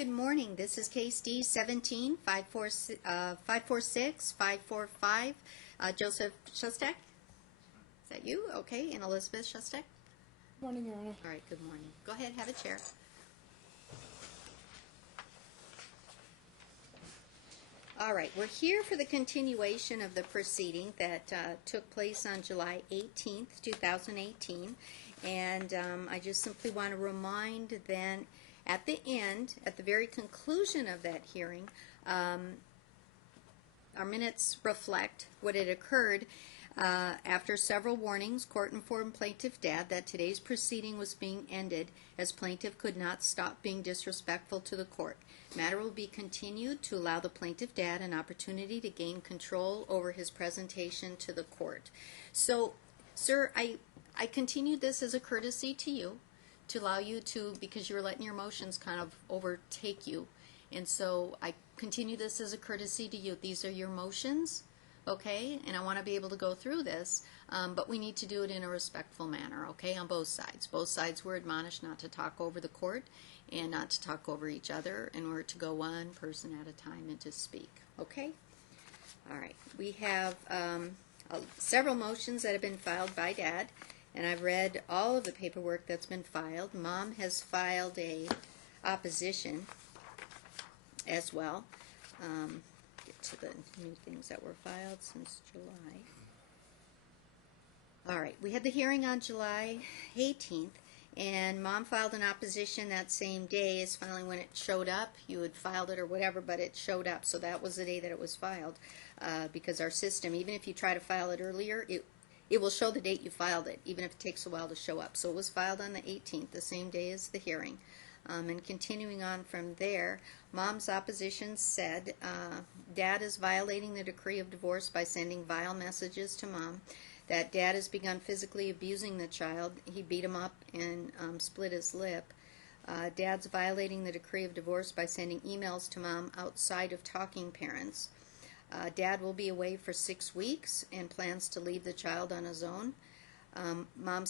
good morning. This is case D 17-546-545. Joseph Shostak? Is that you? Okay. And Elizabeth Shostak? Good morning, Your Honor. All right, good morning. Go ahead, have a chair. All right, we're here for the continuation of the proceeding that took place on July 18th, 2018. And I just simply want to remind then at the end, at the very conclusion of that hearing, our minutes reflect what had occurred. After several warnings, court informed Plaintiff Dad that today's proceeding was being ended as Plaintiff could not stop being disrespectful to the court. Matter will be continued to allow the Plaintiff Dad an opportunity to gain control over his presentation to the court. So, sir, I continued this as a courtesy to you to allow you to, because you were letting your emotions kind of overtake you. And so I continue this as a courtesy to you. These are your motions. Okay, and I want to be able to go through this, but we need to do it in a respectful manner, okay, on both sides. Both sides were admonished not to talk over the court and not to talk over each other, and we're to go one person at a time and to speak, okay? All right, we have several motions that have been filed by Dad, and I've read all of the paperwork that's been filed. Mom has filed a opposition as well. To the new things that were filed since July. All right, we had the hearing on July 18th, and Mom filed an opposition that same day. Is finally when it showed up. You had filed it or whatever, but it showed up, so that was the day that it was filed. Because our system, even if you try to file it earlier, it will show the date you filed it, even if it takes a while to show up. So it was filed on the 18th, the same day as the hearing. And continuing on from there, Mom's opposition said, Dad is violating the decree of divorce by sending vile messages to Mom, that Dad has begun physically abusing the child. He beat him up and split his lip. Dad's violating the decree of divorce by sending emails to Mom outside of talking parents. Dad will be away for 6 weeks and plans to leave the child on his own. Mom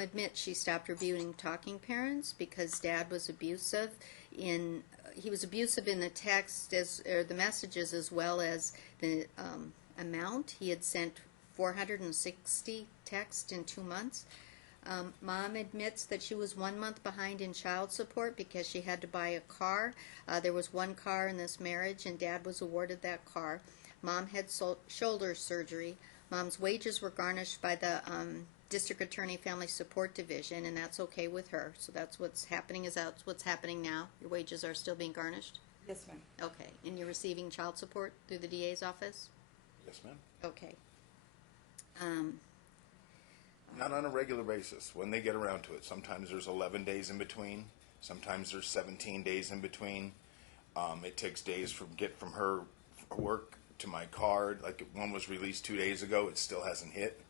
admits she stopped reviewing talking parents because Dad was abusive. He was abusive in the text or the messages, as well as the amount. He had sent 460 texts in 2 months. Mom admits that she was 1 month behind in child support because she had to buy a car. There was one car in this marriage, and Dad was awarded that car. Mom had shoulder surgery. Mom's wages were garnished by the District Attorney Family Support Division, and that's okay with her. So that's what's happening. Is that what's happening now? Your wages are still being garnished? Yes, ma'am. Okay. And you're receiving child support through the DA's office? Yes, ma'am. Okay. Not on a regular basis, when they get around to it. Sometimes there's 11 days in between. Sometimes there's 17 days in between. It takes days from her work to my card. Like one was released 2 days ago, it still hasn't hit.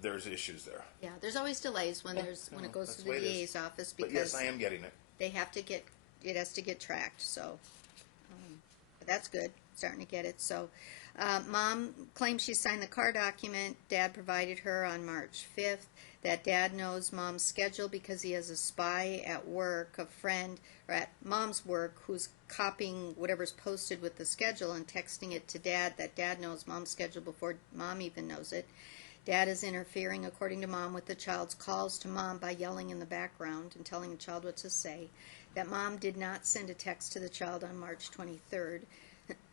There's issues there. Yeah, there's always delays when it goes to the DA's office, because but yes, I am getting it. They have to get, it has to get tracked. So but that's good, starting to get it. So Mom claims she signed the car document Dad provided her on March 5th. That Dad knows Mom's schedule because he has a spy at work, a friend, or at Mom's work, who's copying whatever's posted with the schedule and texting it to Dad, that Dad knows Mom's schedule before Mom even knows it. Dad is interfering, according to Mom, with the child's calls to Mom by yelling in the background and telling the child what to say. That Mom did not send a text to the child on March 23rd.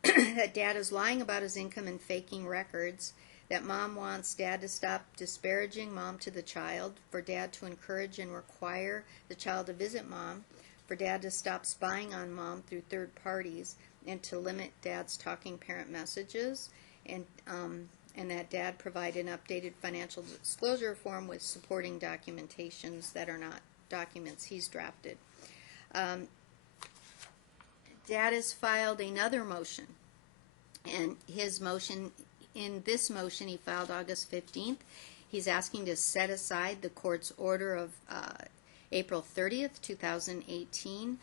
That Dad is lying about his income and faking records. That Mom wants Dad to stop disparaging Mom to the child, for Dad to encourage and require the child to visit Mom, for Dad to stop spying on Mom through third parties, and to limit Dad's talking parent messages, and that Dad provide an updated financial disclosure form with supporting documentations that are not documents he's drafted. Dad has filed another motion, and his motion, in this motion he filed August 15th. He's asking to set aside the court's order of April 30th, 2018,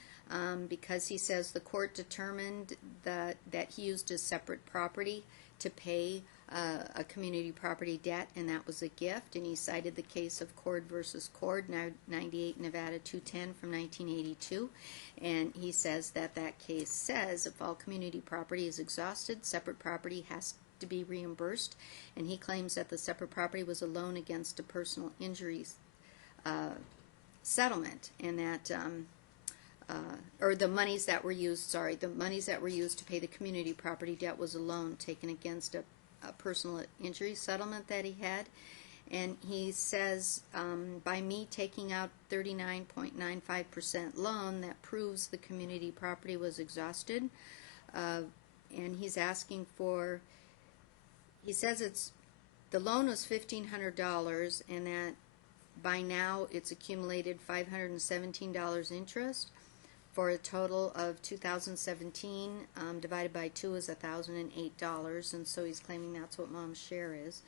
because he says the court determined that he used a separate property to pay a community property debt, and that was a gift. And he cited the case of Cord versus Cord, 98 Nevada 210 from 1982. And he says that that case says if all community property is exhausted, separate property has to be reimbursed. And he claims that the separate property was a loan against a personal injury settlement, and that or the monies that were used, the monies that were used to pay the community property debt was a loan taken against a personal injury settlement that he had. And he says, by me taking out 39.95% loan, that proves the community property was exhausted. And he's asking for, he says the loan was $1,500, and that by now it's accumulated $517 interest, for a total of 2017 divided by 2 is $1,008, and so he's claiming that's what Mom's share is.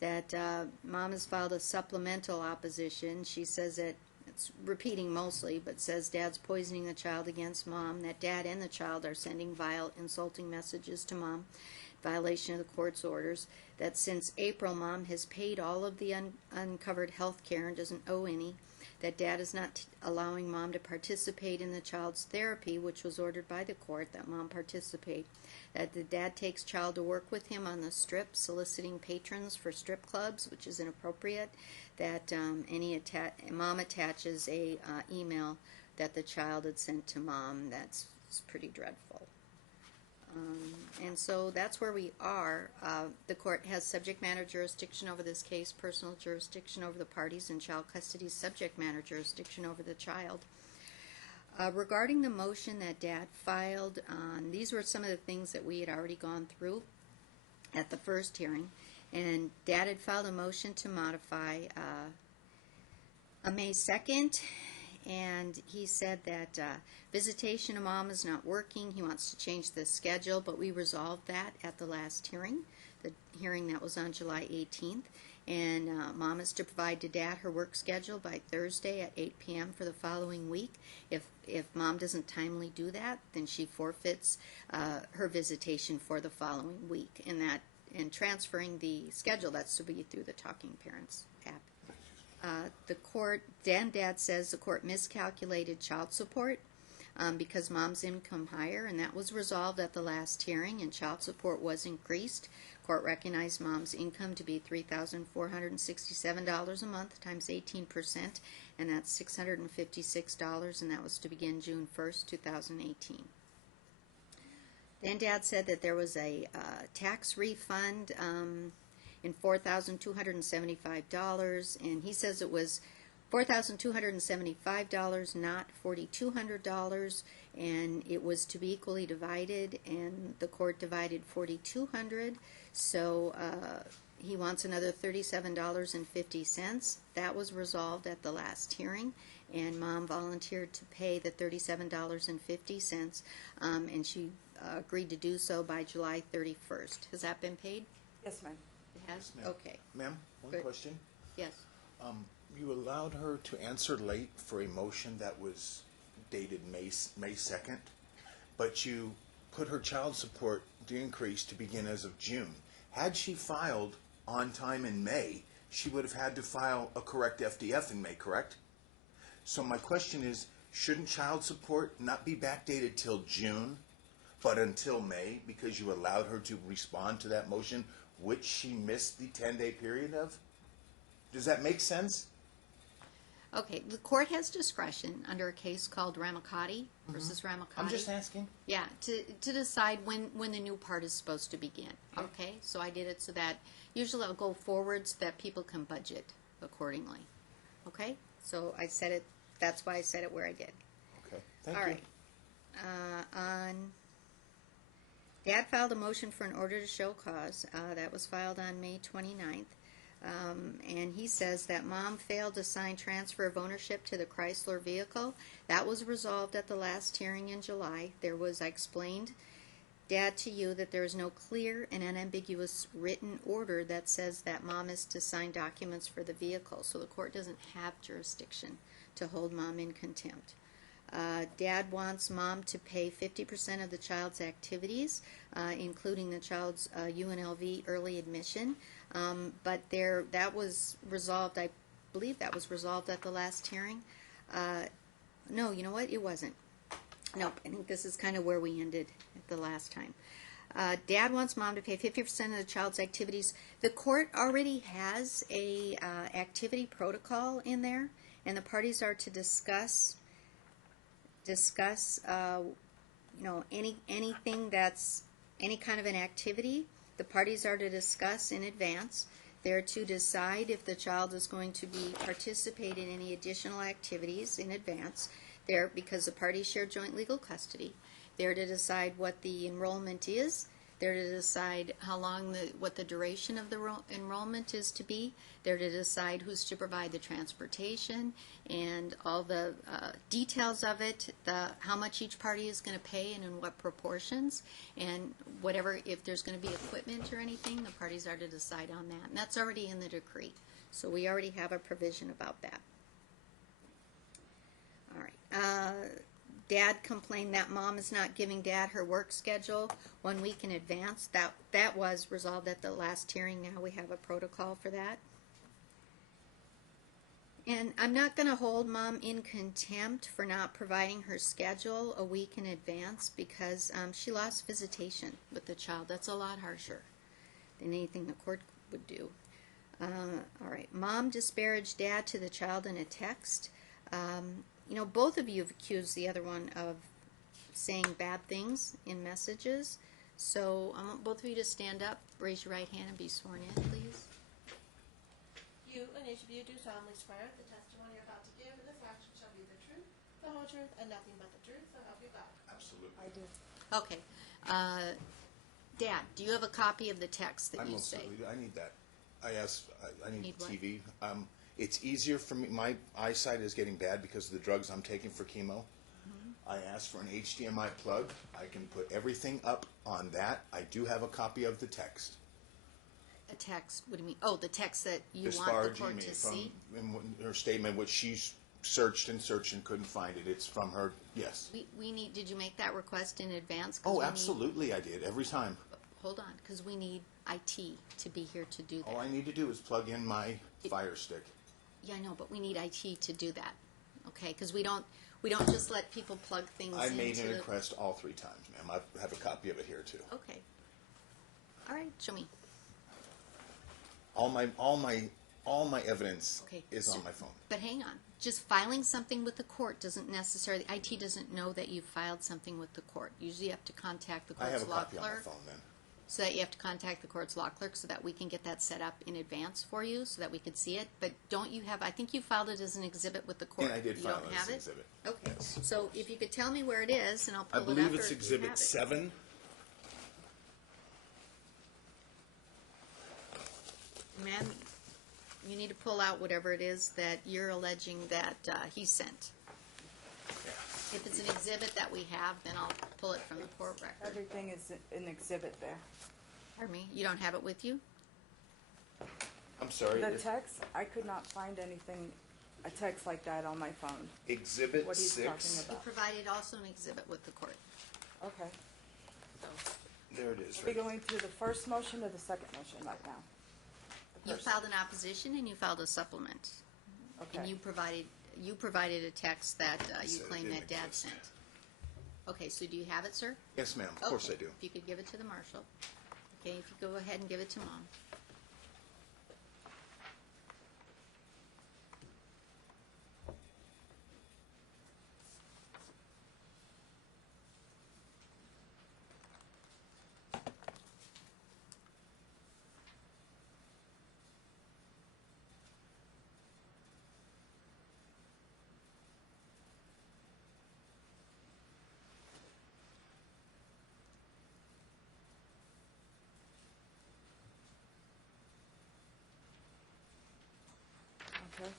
That Mom has filed a supplemental opposition. She says that, it's repeating mostly, but says Dad's poisoning the child against Mom, that Dad and the child are sending vile, insulting messages to Mom, violation of the court's orders, that since April Mom has paid all of the uncovered health care and doesn't owe any, that Dad is not allowing Mom to participate in the child's therapy, which was ordered by the court, that Mom participate, that the Dad takes child to work with him on the strip, soliciting patrons for strip clubs, which is inappropriate, that Mom attaches a email that the child had sent to Mom. That's pretty dreadful. And so that's where we are. The court has subject matter jurisdiction over this case, personal jurisdiction over the parties, and child custody subject matter jurisdiction over the child. Regarding the motion that Dad filed, these were some of the things that we had already gone through at the first hearing. And Dad had filed a motion to modify on May 2nd. And he said that visitation of Mom is not working. He wants to change the schedule, but we resolved that at the last hearing, the hearing that was on July 18th. And Mom is to provide to Dad her work schedule by Thursday at 8 p.m. for the following week. If Mom doesn't timely do that, then she forfeits her visitation for the following week. And transferring the schedule, that's to be through the Talking Parents app. The court, Dad says the court miscalculated child support because Mom's income higher, and that was resolved at the last hearing, and child support was increased. Court recognized Mom's income to be $3,467 a month times 18%, and that's $656, and that was to begin June 1st, 2018. Then Dad said that there was a tax refund in $4,275, and he says it was $4,275, not $4,200, and it was to be equally divided, and the court divided $4,200, so he wants another $37.50. That was resolved at the last hearing, and Mom volunteered to pay the $37.50, and she agreed to do so by July 31st. Has that been paid? Yes, ma'am. Has? Ma'am. Okay. Ma'am, one Good. question. Yes. You allowed her to answer late for a motion that was dated May 2nd, but you put her child support increase to begin as of June. Had she filed on time in May, she would have had to file a correct FDF in May, correct? So my question is, shouldn't child support not be backdated till June, but until May, because you allowed her to respond to that motion, which she missed the 10-day period of? Does that make sense? Okay, the court has discretion under a case called Ramacati versus Ramacati. I'm just asking. Yeah, to decide when the new part is supposed to begin. Okay, so I did it so that usually I'll go forward so that people can budget accordingly. Okay, so I said it. That's why I said it where I did. Okay, thank you. All right. Dad filed a motion for an order to show cause. That was filed on May 29th. And he says that Mom failed to sign transfer of ownership to the Chrysler vehicle. That was resolved at the last hearing in July. I explained, Dad, to you that there is no clear and unambiguous written order that says that Mom is to sign documents for the vehicle. So the court doesn't have jurisdiction to hold Mom in contempt. Dad wants mom to pay 50% of the child's activities, including the child's UNLV early admission. But that was resolved, I believe that was resolved at the last hearing. No, you know what? It wasn't. Nope, I think this is kind of where we ended at the last time. Dad wants mom to pay 50% of the child's activities. The court already has a activity protocol in there, and the parties are to discuss anything that's any kind of an activity. The parties are to discuss in advance. They're to decide if the child is going to be participate in any additional activities in advance. Because the parties share joint legal custody. They're to decide what the enrollment is. They're to decide what the duration of the enrollment is to be. They're to decide who's to provide the transportation and all the details of it, how much each party is going to pay and in what proportions, and whatever, if there's going to be equipment or anything, the parties are to decide on that. And that's already in the decree. So we already have a provision about that. All right. Dad complained that mom is not giving Dad her work schedule 1 week in advance. That was resolved at the last hearing. Now we have a protocol for that. And I'm not going to hold mom in contempt for not providing her schedule a week in advance because she lost visitation with the child. That's a lot harsher than anything the court would do. All right. Mom disparaged Dad to the child in a text. You know, both of you have accused the other one of saying bad things in messages. So I want both of you to stand up, raise your right hand, and be sworn in, please. You and each of you do solemnly swear the testimony you're about to give in this action shall be the truth, the whole truth, and nothing but the truth, so help you God. Absolutely. I do. Okay. Dad, do you have a copy of the text that I you most say? certainly do. I need that. I need Need what? TV. It's easier for me. My eyesight is getting bad because of the drugs I'm taking for chemo. I asked for an HDMI plug. I can put everything up on that. I do have a copy of the text. A text? What do you mean? Oh, the text that you want the Disparaging court me to from see? in her statement, which she searched and searched and couldn't find it. It's from her. Yes. We need. Did you make that request in advance? 'Cause Oh, we absolutely, I did every time. Hold on, because we need IT to be here to do that. All I need to do is plug in my Fire Stick. Yeah, I know, but we need IT to do that. Okay, because we don't just let people plug things I into made an the... request all 3 times, ma'am. I have a copy of it here too. Okay. All right, show me. All my evidence Okay. is so- on my phone. But hang on. Just filing something with the court doesn't necessarily... IT doesn't know that you filed something with the court. Usually you have to contact the I have court's a law copy on my clerk. phone then. So that you have to contact the court's law clerk so that we can get that set up in advance for you so that we could see it. But don't you have... I think you filed it as an exhibit with the court. And I did You file don't it have as an it? exhibit. Okay. Yes. So if you could tell me where it is, and I'll I pull it up. believe or it's if you Exhibit have it. 7. Ma'am, you need to pull out whatever it is that you're alleging that he sent. If it's an exhibit that we have, then I'll pull it from the court record. Everything is an exhibit there. Pardon me? You don't have it with you? I'm sorry. The text, I could not find anything, a text like that on my phone. Exhibit What he's 6. talking You about. provided also an exhibit with the court. Okay. So There it is. Are we Right. going to the first motion or the second motion right now? The you first. filed an opposition and you filed a supplement. And Okay. you provided a text that you said it claim didn't that Dad exist. sent. Okay, so do you have it, sir? Yes, ma'am. Of course I Okay. do. If you could give it to the marshal. Okay, if you go ahead and give it to Mom. Okay.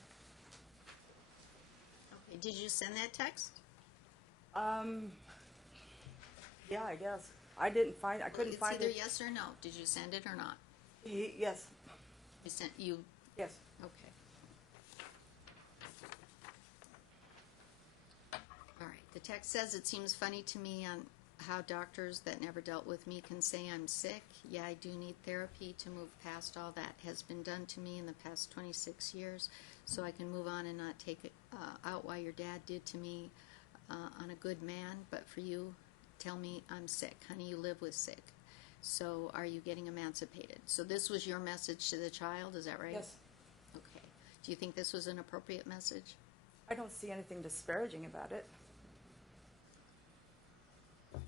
Okay, did you send that text? Yeah, I guess. I didn't find, I couldn't find It's either it. yes or no. Did you send it or not? Yes, You sent, you, yes. okay. All right. text says, it seems funny to me on how doctors that never dealt with me can say I'm sick. Yeah, I do need therapy to move past all that has been done to me in the past 26 years, so I can move on and not take it out why your dad did to me on a good man. But for you, tell me I'm sick. Honey, you live with sick. So are you getting emancipated? So this was your message to the child, is that right? Yes. Okay. Do you think this was an appropriate message? I don't see anything disparaging about it. It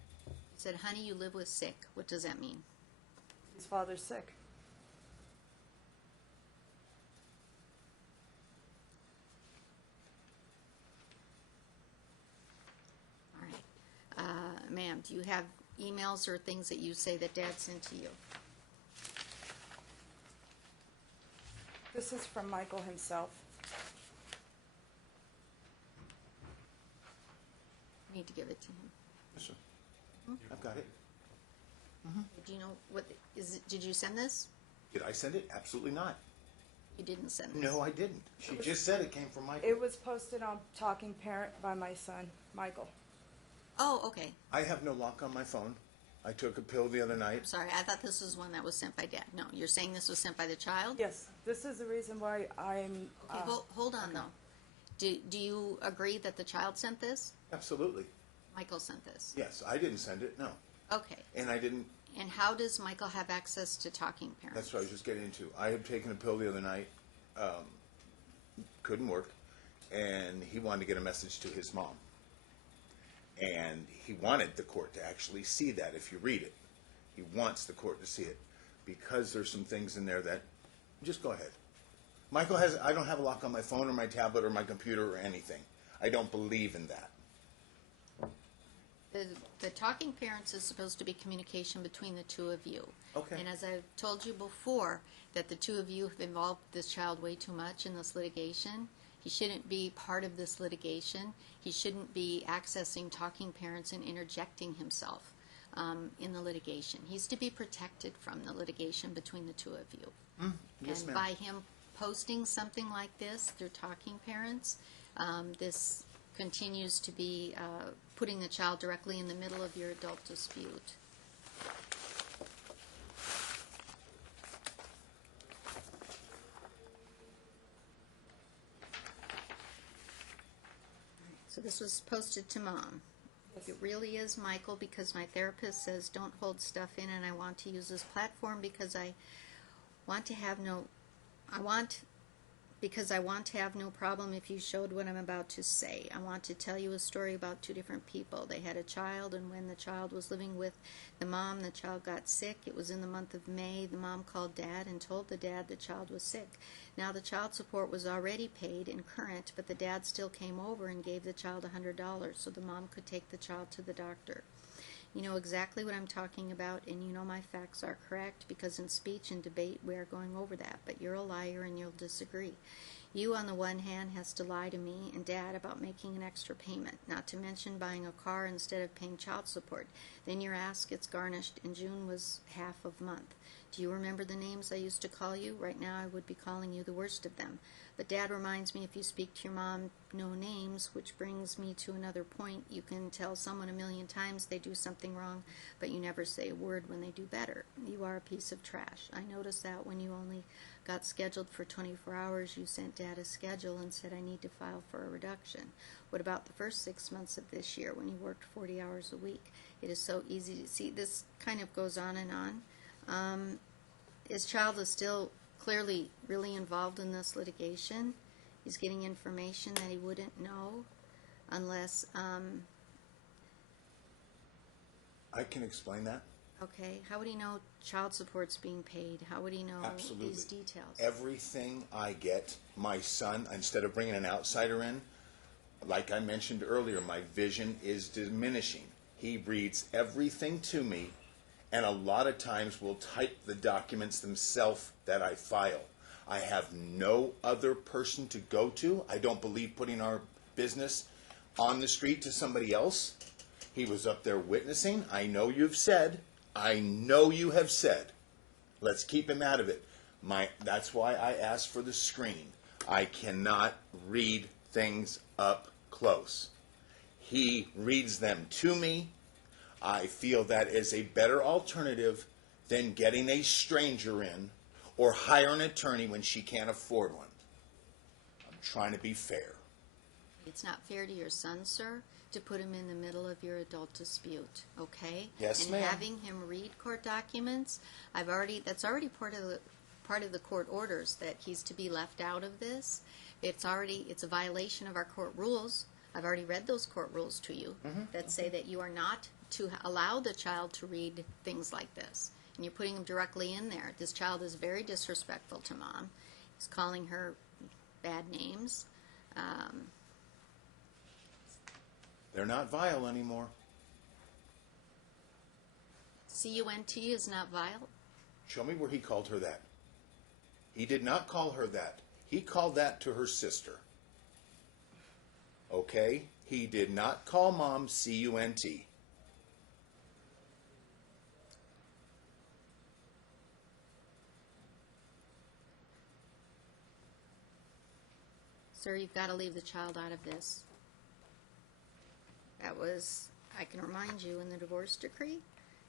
said, honey, you live with sick. What does that mean? His father's sick. All right. Ma'am, do you have emails or things that you say that Dad sent to you? This is from Michael himself. You need to give it to him. Yes, sir. I've got it. Do you know what is it? Did you send this? Did I send it? Absolutely not. You didn't send this. No, I didn't. She just said it came from Michael. It was posted on Talking Parent by my son, Michael. Oh, okay. I have no lock on my phone. I took a pill the other night. Sorry, I thought this was one that was sent by Dad. No, you're saying this was sent by the child? Yes, this is the reason why I'm... Okay, hold on, though. Do you agree that the child sent this? Absolutely. Michael sent this? Yes, I didn't send it, no. Okay. And I didn't, And how does Michael have access to Talking Parent? that's what I was just getting into. I had taken a pill the other night, couldn't work, and he wanted to get a message to his mom. And he wanted the court to actually see that if you read it. He wants the court to see it because there's some things in there that, just go ahead. Michael has, I don't have a lock on my phone or my tablet or my computer or anything. I don't believe in that. The Talking Parents is supposed to be communication between the two of you. Okay. And as I've told you before, that the two of you have involved this child way too much in this litigation. He shouldn't be part of this litigation. He shouldn't be accessing Talking Parents and interjecting himself in the litigation. He's to be protected from the litigation between the two of you. Yes, And ma'am. by him posting something like this through Talking Parents, this continues to be putting the child directly in the middle of your adult dispute. So this was posted to Mom. It really is Michael, because my therapist says don't hold stuff in, and I want to use this platform because I want to have no problem if you showed what I'm about to say. I want to tell you a story about two different people. They had a child, and when the child was living with the mom, the child got sick. It was in the month of May. The mom called Dad and told the dad the child was sick. Now the child support was already paid and current, but the dad still came over and gave the child $100 so the mom could take the child to the doctor. You know exactly what I'm talking about, and you know my facts are correct, because in speech and debate we are going over that, but you're a liar and you'll disagree. You, on the one hand, has to lie to me and Dad about making an extra payment, not to mention buying a car instead of paying child support. Then your ass gets garnished, and June was half of month. Do you remember the names I used to call you? Right now I would be calling you the worst of them. But Dad reminds me, if you speak to your mom, no names, which brings me to another point. You can tell someone 1,000,000 times they do something wrong, but you never say a word when they do better. You are a piece of trash. I noticed that when you only got scheduled for 24 hours, you sent Dad a schedule and said, I need to file for a reduction. What about the first 6 months of this year when you worked 40 hours a week? It is so easy to see. This kind of goes on and on. His child is still clearly really involved in this litigation. He's getting information that he wouldn't know unless, I can explain that. okay, how would he know child support's being paid? How would he know Absolutely. these details? Everything I get, my son, instead of bringing an outsider in, like I mentioned earlier, my vision is diminishing. He reads everything to me, and a lot of times will type the documents themselves that I file. I have no other person to go to. I don't believe putting our business on the street to somebody else. He was up there witnessing. I know you have said, let's keep him out of it. That's why I asked for the screen. I cannot read things up close. He reads them to me. I feel that is a better alternative than getting a stranger in or hire an attorney when she can't afford one. I'm trying to be fair. It's not fair to your son, sir, to put him in the middle of your adult dispute, okay? Yes, and ma'am. having him read court documents, that's already part of the court orders that he's to be left out of this. It's a violation of our court rules. I've already read those court rules to you that say that you are not to allow the child to read things like this. And you're putting him directly in there. This child is very disrespectful to Mom. He's calling her bad names. They're not vile anymore. CUNT is not vile. Show me where he called her that. He did not call her that. He called that to her sister. Okay? He did not call Mom CUNT. Sir, you've got to leave the child out of this. I can remind you, in the divorce decree.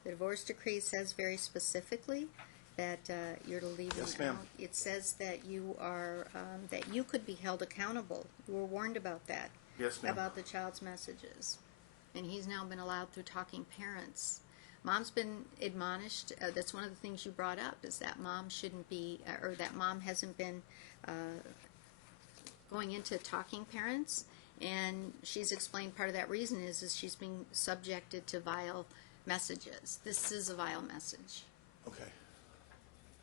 The divorce decree says very specifically that you're to leave Yes, him ma'am. out. It says that you are, that you could be held accountable. You were warned about that. Yes, ma'am. About the child's messages. And he's now been allowed through talking parents. Mom's been admonished. That's one of the things you brought up, is that Mom shouldn't be, or that Mom hasn't been going into talking parents, and she's explained part of that reason is she's being subjected to vile messages. This is a vile message. Okay.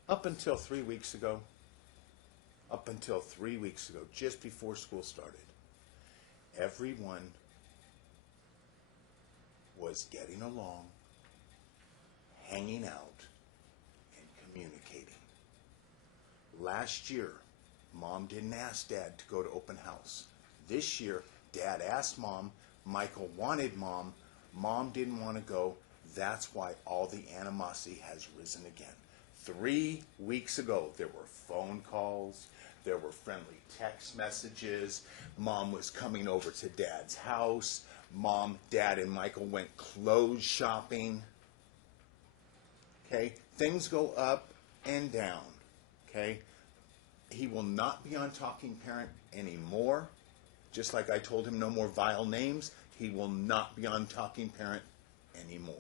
Up until 3 weeks ago, just before school started, everyone was getting along, hanging out, and communicating. Last year, Mom didn't ask Dad to go to open house. This year, Dad asked Mom. Michael wanted Mom. Mom didn't want to go. That's why all the animosity has risen again. 3 weeks ago, there were phone calls. There were friendly text messages. Mom was coming over to Dad's house. Mom, Dad, and Michael went clothes shopping. Okay? Things go up and down. Okay? He will not be on Talking Parent anymore. Just like I told him no more vile names, he will not be on Talking Parent anymore.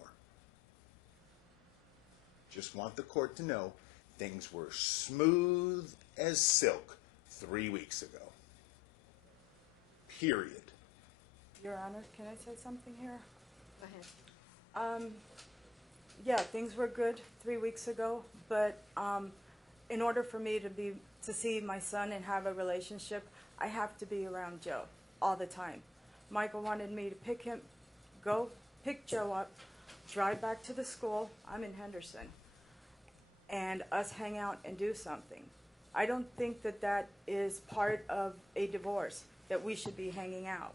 Just want the court to know things were smooth as silk 3 weeks ago. Period. Your Honor, can I say something here? Go ahead. Yeah, things were good 3 weeks ago, but in order for me to see my son and have a relationship, I have to be around Joe all the time. Michael wanted me to pick Joe up, drive back to the school. I'm in Henderson, and us hang out and do something. I don't think that is part of a divorce, that we should be hanging out,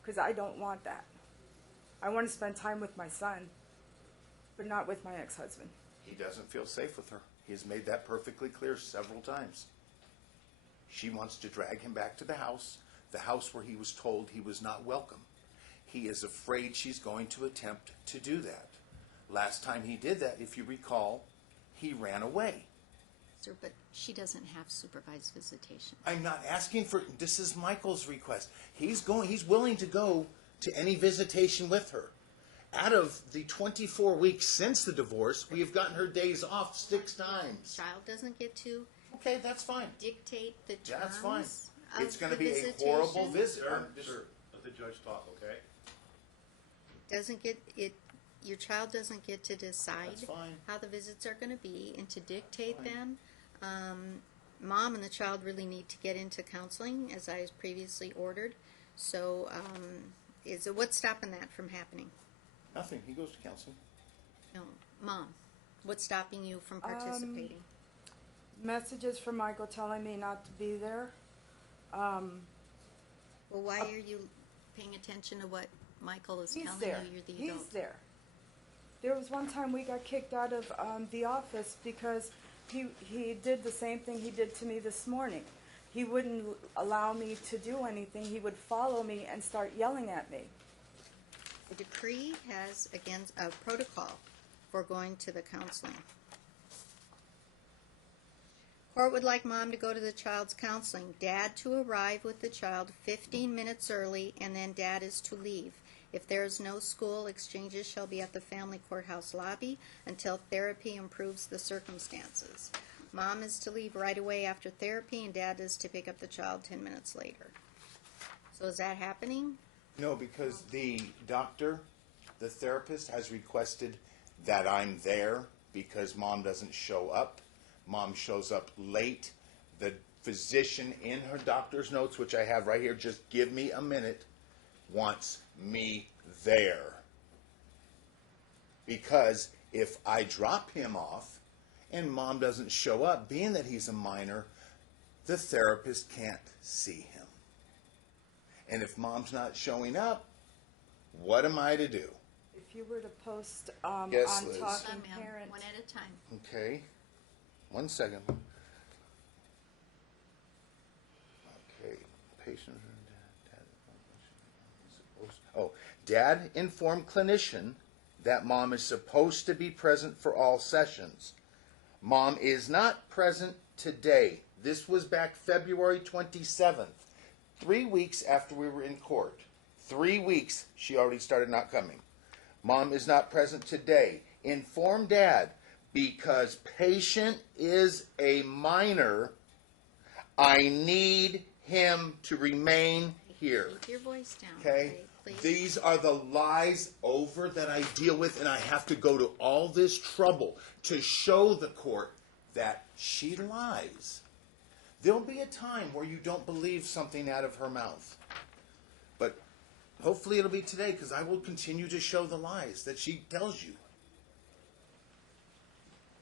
because I don't want that. I want to spend time with my son, but not with my ex-husband. He doesn't feel safe with her. He has made that perfectly clear several times. She wants to drag him back to the house where he was told he was not welcome. He is afraid she's going to attempt to do that. Last time he did that, if you recall, he ran away. Sir, but she doesn't have supervised visitation. I'm not asking for, this is Michael's request. He's willing to go to any visitation with her. Out of the 24 weeks since the divorce, we have gotten her days off 6 times. Child doesn't get to Okay, that's fine. dictate the terms. That's fine. Of It's going to the be a visitation. horrible visit. Sir, let the judge talk, okay? Doesn't get it. Your child doesn't get to decide That's fine. how the visits are going to be and to dictate them. Mom and the child really need to get into counseling, as I previously ordered. So, what's stopping that from happening? Nothing. He goes to counseling. No, Mom, what's stopping you from participating? Messages from Michael telling me not to be there. Well, why are you paying attention to what Michael is He's telling there. you? You're the He's adult. there. There was one time we got kicked out of the office because he did the same thing he did to me this morning. he wouldn't allow me to do anything. He would follow me and start yelling at me. The decree has against a protocol for going to the counseling. Court would like mom to go to the child's counseling. Dad to arrive with the child 15 minutes early, and then dad is to leave. If there is no school, exchanges shall be at the family courthouse lobby until therapy improves the circumstances. Mom is to leave right away after therapy, and dad is to pick up the child 10 minutes later. So is that happening? No, because the doctor, the therapist, has requested that I'm there because mom doesn't show up. Mom shows up late. The physician in her doctor's notes, which I have right here, just give me a minute, wants me there. Because if I drop him off and mom doesn't show up, being that he's a minor, the therapist can't see him. And if mom's not showing up, what am I to do? If you were to post Yes, on Liz. Talking Ma'am, Parent, one at a time. Okay. 1 second. Okay. Patient. Oh, dad informed clinician that mom is supposed to be present for all sessions. Mom is not present today. This was back February 27th, 3 weeks after we were in court. 3 weeks, she already started not coming. Mom is not present today. Inform dad, because patient is a minor, I need him to remain here. Keep your voice down. Okay? Please. These are the lies over that I deal with, and I have to go to all this trouble to show the court that she lies. There'll be a time where you don't believe something out of her mouth. But hopefully it'll be today, because I will continue to show the lies that she tells you.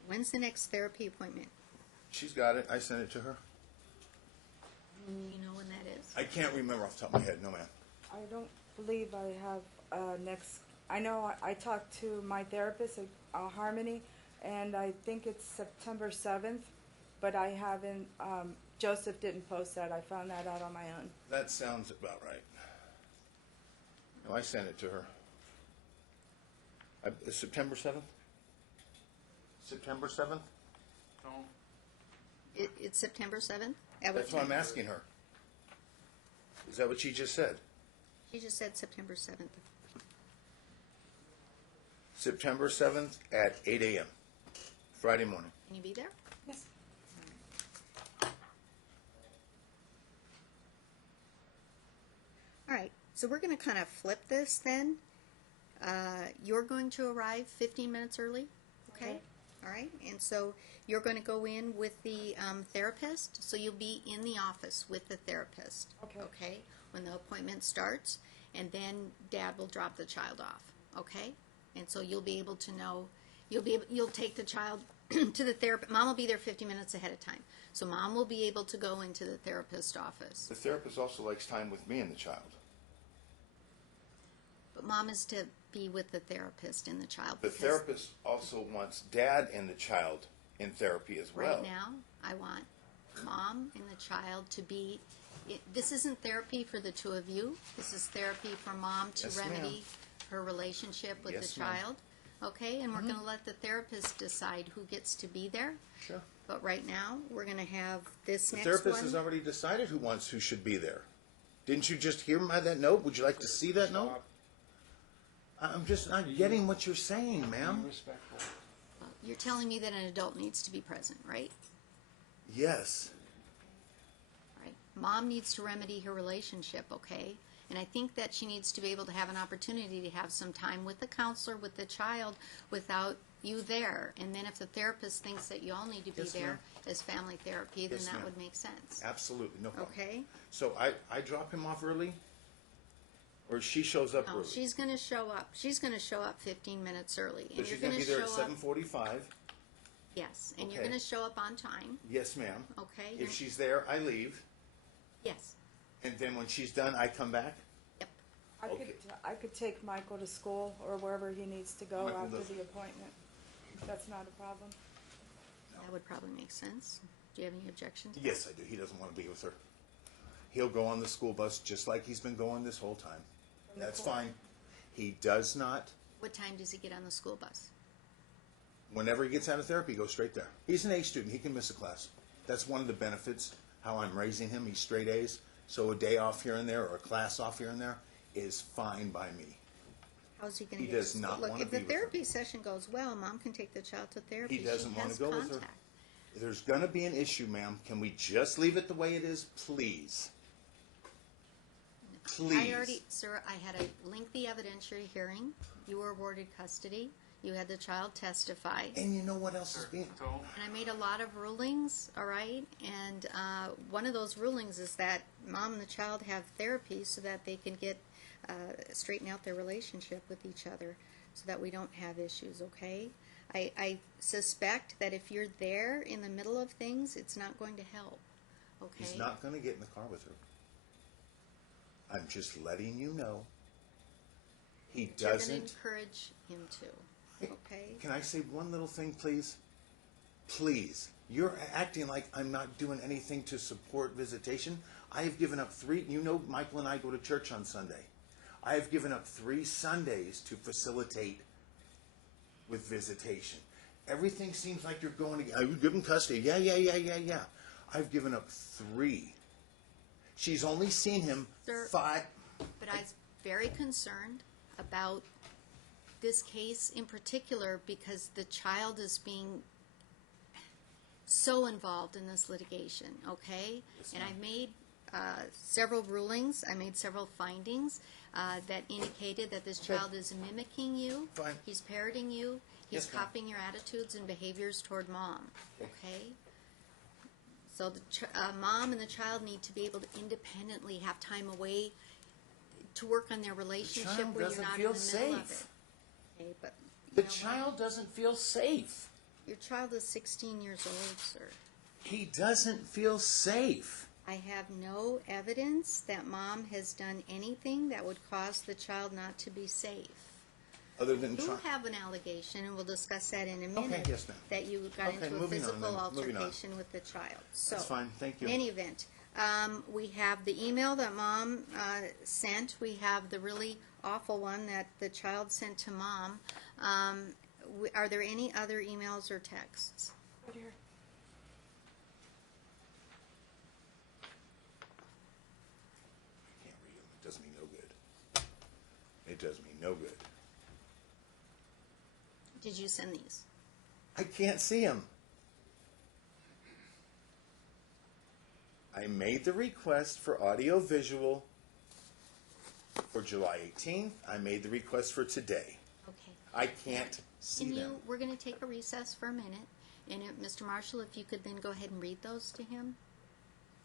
When's the next therapy appointment? She's got it. I sent it to her. You know when that is? I can't remember off the top of my head. No, ma'am. I don't believe I have next. I know I talked to my therapist at Harmony, and I think it's September 7th, but I haven't. Joseph didn't post that. I found that out on my own. That sounds about right. No, I sent it to her. September 7th? September 7th? No. It's September 7th? That's what I'm asking her. Is that what she just said? She just said September 7th. September 7th at 8 a.m. Friday morning. Can you be there? Yes. All right, so we're going to kind of flip this then. You're going to arrive 15 minutes early, okay? All right, and so you're going to go in with the therapist, so you'll be in the office with the therapist, Okay. when the appointment starts, and then dad will drop the child off, okay? And so you'll be able to know, you'll take the child to the therapist. Mom will be there 50 minutes ahead of time, so mom will be able to go into the therapist office. The therapist also likes time with me and the child. But mom is to be with the therapist and the child. The because therapist also wants dad and the child in therapy as well. right now, I want mom and the child to be. This isn't therapy for the two of you. This is therapy for mom to Yes, ma'am. remedy her relationship with Yes, the ma'am. child. Okay, and we're going to let the therapist decide who gets to be there. Sure. But right now, we're going to have this The next therapist one. has already decided who should be there. Didn't you just hear that note? Would you like to see that note? I'm just not getting what you're saying, ma'am. You're telling me that an adult needs to be present, right? Yes. Right. Mom needs to remedy her relationship, okay? And I think that she needs to be able to have an opportunity to have some time with the counselor, with the child, without you there. And then if the therapist thinks that you all need to be Yes, there ma'am. as family therapy, then Yes, that ma'am. would make sense. Absolutely. No problem. Okay? So I drop him off early? Or she shows up No, early? she's going to show up. She's going to show up 15 minutes early. So And she's you're going to going be to there show at up. 7:45? Yes. And you're Okay. going to show up on time. Yes, ma'am. Okay? If she's there, I leave. Yes. And then when she's done, I come back? Yep. Okay. I could take Michael to school or wherever he needs to go Michael after does- the appointment. That's not a problem. That would probably make sense. Do you have any objections? Yes, I do. He doesn't want to be with her. He'll go on the school bus just like he's been going this whole time. That's fine. He does not. What time does he get on the school bus? Whenever he gets out of therapy, he goes straight there. He's an A student. He can miss a class. That's one of the benefits, how I'm raising him. He's straight A's. So a day off here and there or a class off here and there is fine by me. How's he going to He get does to school? not Look, wanna if be the with her. therapy session goes well, Mom can take the child to therapy. He doesn't She want has to go with her. contact. There's going to be an issue, ma'am. Can we just leave it the way it is, please? Please. Sir, I had a lengthy evidentiary hearing. You were awarded custody. You had the child testify. And you know what else is being... And I made a lot of rulings, all right? And one of those rulings is that mom and the child have therapy so that they can get straighten out their relationship with each other so that we don't have issues, okay? I suspect that if you're there in the middle of things, it's not going to help, okay? He's not going to get in the car with her. I'm just letting you know. He You're doesn't... going to encourage him to, okay? Can I say one little thing, please? Please. You're acting like I'm not doing anything to support visitation. I have given up 3... You know Michael and I go to church on Sunday. I have given up 3 Sundays to facilitate with visitation. Everything seems like you're going to... I would give him custody. Yeah. I've given up 3. She's only seen him Sir, 5... But I was very concerned about this case in particular because the child is being so involved in this litigation, okay? Yes, And ma'am. I've made several rulings, I made several findings that indicated that this child is mimicking you. Fine. He's parroting you. He's Yes, ma'am. copying your attitudes and behaviors toward mom, okay? So the mom and the child need to be able to independently have time away to work on their relationship child where you're doesn't not feel in the middle of safe. it. Okay, but you The know what? child doesn't feel safe. Your child is 16 years old, sir. He doesn't feel safe. I have no evidence that mom has done anything that would cause the child not to be safe. Other than You try... have an allegation, and we'll discuss that in a minute, Okay, yes, ma'am. that you got Okay, into a moving on physical then. Moving on. altercation with the child. So, That's fine. Thank you. in any event, we have the email that mom sent. We have the really awful one that the child sent to mom. Are there any other emails or texts? Right here. I can't read them. It does me no good. It does me no good. Did you send these? I can't see them. I made the request for audio-visual for July 18th. I made the request for today. Okay. I can't see Can you, them. we're going to take a recess for a minute, and Mr. Marshall, if you could then go ahead and read those to him,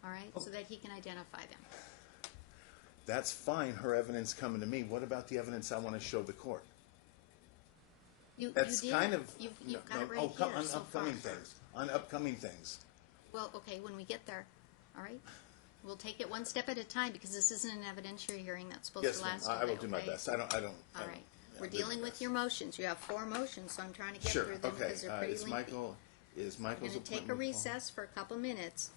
all right, so that he can identify them. That's fine, her evidence coming to me. What about the evidence I want to show the court? That's you did. kind of... You've got it right oh, here on so upcoming far. things. On upcoming things. Well, okay, when we get there, all right? We'll take it one step at a time because this isn't an evidentiary hearing that's supposed Yes, to ma'am. last all I day, will do my okay? best. I don't. All yeah, right. I'll We're do my dealing with best. your motions. You have 4 motions, so I'm trying to get Sure. through them Okay. because they're pretty Is lengthy. Michael's We're going to take a appointment recess for a couple minutes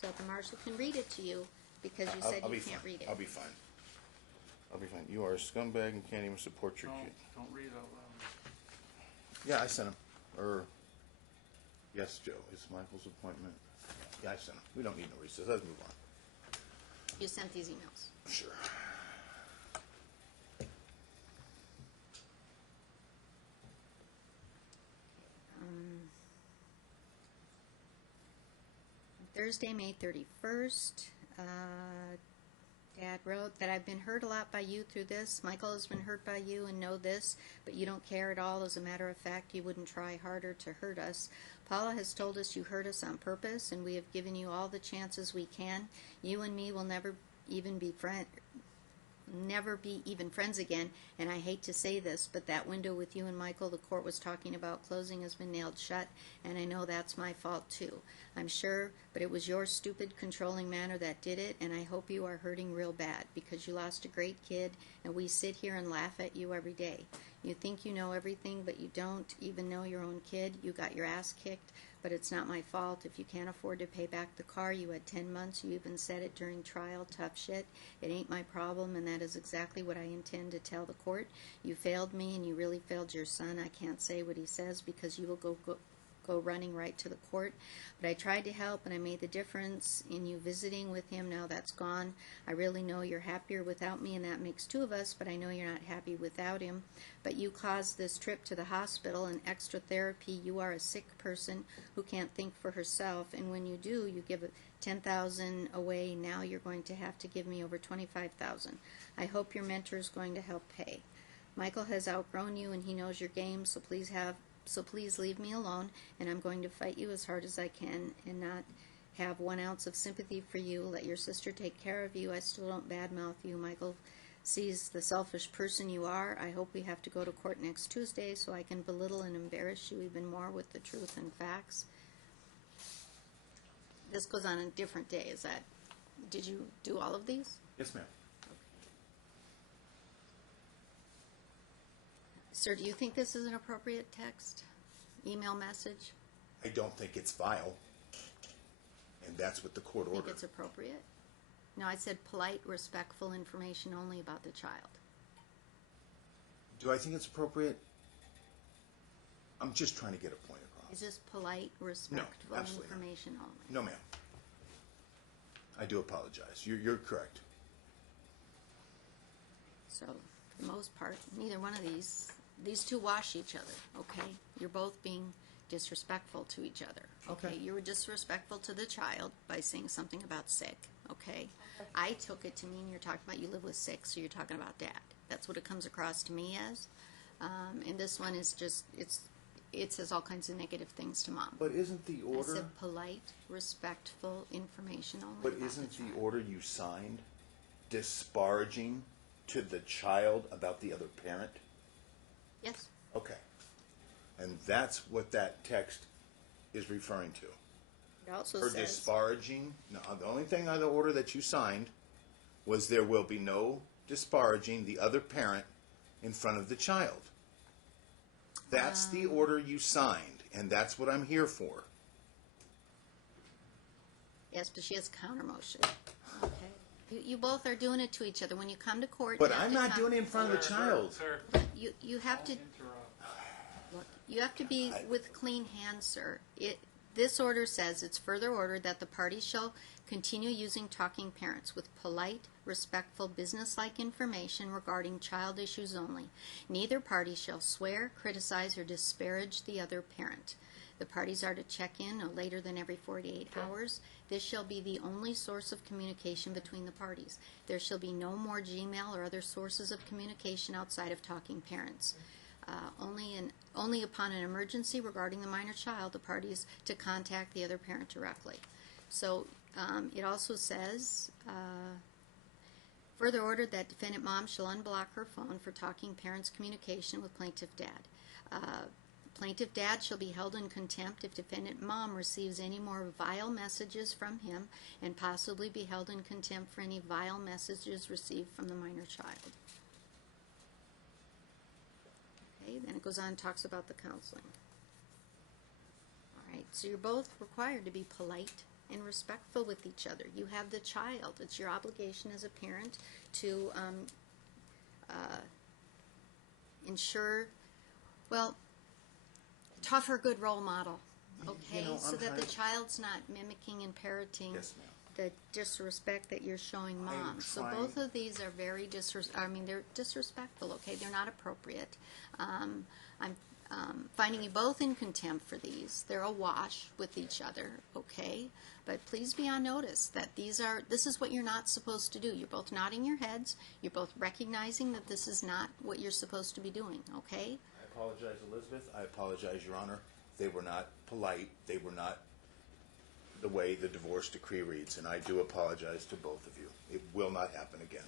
so that the marshal can read it to you because you said I'll you be can't fine. read it. I'll be fine. I'll be fine. You are a scumbag and can't even support your kid. Don't read out loud. Yeah, I sent him. Yes, Joe. It's Michael's appointment. Yeah, I sent him. We don't need no recess. Let's move on. You sent these emails. Sure. Thursday, May 31st, Dad wrote that I've been hurt a lot by you through this. Michael has been hurt by you and know this, but you don't care at all. As a matter of fact, you wouldn't try harder to hurt us. Paula has told us you hurt us on purpose, and we have given you all the chances we can. You and me will never even be friends again, and I hate to say this, but that window with you and Michael the court was talking about closing has been nailed shut, and I know that's my fault too. I'm sure, but it was your stupid, controlling manner that did it, and I hope you are hurting real bad, because you lost a great kid, and we sit here and laugh at you every day. You think you know everything, but you don't even know your own kid. You got your ass kicked, but it's not my fault. If you can't afford to pay back the car, you had 10 months. You even said it during trial. Tough shit. It ain't my problem, and that is exactly what I intend to tell the court. You failed me, and you really failed your son. I can't say what he says because you will go running right to the court. But I tried to help, and I made the difference in you visiting with him. Now that's gone. I really know you're happier without me, and that makes two of us, but I know you're not happy without him. But you caused this trip to the hospital and extra therapy. You are a sick person who can't think for herself, and when you do, you give $10,000 away. Now you're going to have to give me over $25,000. I hope your mentor is going to help pay. Michael has outgrown you, and he knows your game, so please leave me alone, and I'm going to fight you as hard as I can and not have 1 ounce of sympathy for you. Let your sister take care of you. I still don't badmouth you. Michael sees the selfish person you are. I hope we have to go to court next Tuesday so I can belittle and embarrass you even more with the truth and facts. This goes on a different day. Did you do all of these? Yes, ma'am. Sir, do you think this is an appropriate text? Email message? I don't think it's vile, and that's what the court Think ordered. it's appropriate? No, I said polite, respectful information only about the child. Do I think it's appropriate? I'm just trying to get a point across. Is this polite, respectful absolutely not. information only? No, ma'am. I do apologize. You're correct. So, for the most part, neither one of these two wash each other, okay? You're both being disrespectful to each other, okay? Okay. You were disrespectful to the child by saying something about sick, okay? I took it to mean you're talking about you live with sick, so you're talking about dad. That's what it comes across to me as. And this one is just, it says all kinds of negative things to mom. But isn't the I order? said polite, respectful information only But about isn't the child. the order you signed disparaging to the child about the other parent? Yes. Okay. And that's what that text is referring to. It also Or says, disparaging. No, the only thing on the order that you signed was there will be no disparaging the other parent in front of the child. That's the order you signed, and that's what I'm here for. yes, but she has counter motion. Okay. You both are doing it to each other. When you come to court, But you have I'm to not come- doing it in front of the child. Sir, You have to. Look, you have to be with clean hands, sir. This order says it's further ordered that the parties shall continue using talking parents with polite, respectful, businesslike information regarding child issues only. Neither party shall swear, criticize, or disparage the other parent. The parties are to check in no later than every 48 hours. This shall be the only source of communication between the parties. There shall be no more Gmail or other sources of communication outside of talking parents. Only upon an emergency regarding the minor child, the parties to contact the other parent directly. So it also says, further ordered that defendant mom shall unblock her phone for talking parents' communication with plaintiff dad. Plaintiff dad shall be held in contempt if defendant mom receives any more vile messages from him, and possibly be held in contempt for any vile messages received from the minor child. Okay, then it goes on and talks about the counseling. All right, so you're both required to be polite and respectful with each other. You have the child. It's your obligation as a parent to ensure, well, tougher, good role model, okay? You know, so I'm that the trying- child's not mimicking and parroting Yes, ma'am. the disrespect that you're showing mom. I'm So trying- both of these are very they're disrespectful, okay? They're not appropriate. I'm finding you both in contempt for these. They're awash with each other, okay? But please be on notice that this is what you're not supposed to do. You're both nodding your heads. You're both recognizing that this is not what you're supposed to be doing, okay? I apologize, Elizabeth. I apologize, Your Honor. They were not polite. They were not the way the divorce decree reads, and I do apologize to both of you. It will not happen again.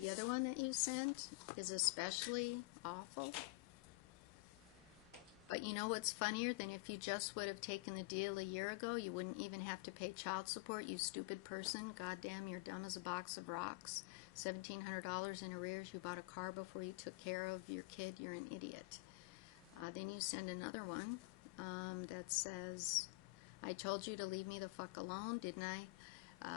The other one that you sent is especially awful. But But you know what's funnier than if you just would have taken the deal a year ago? You wouldn't even have to pay child support, you stupid person. Goddamn, you're dumb as a box of rocks. $1,700 in arrears. You bought a car before you took care of your kid. You're an idiot. Then you send another one that says, I told you to leave me the fuck alone, didn't I?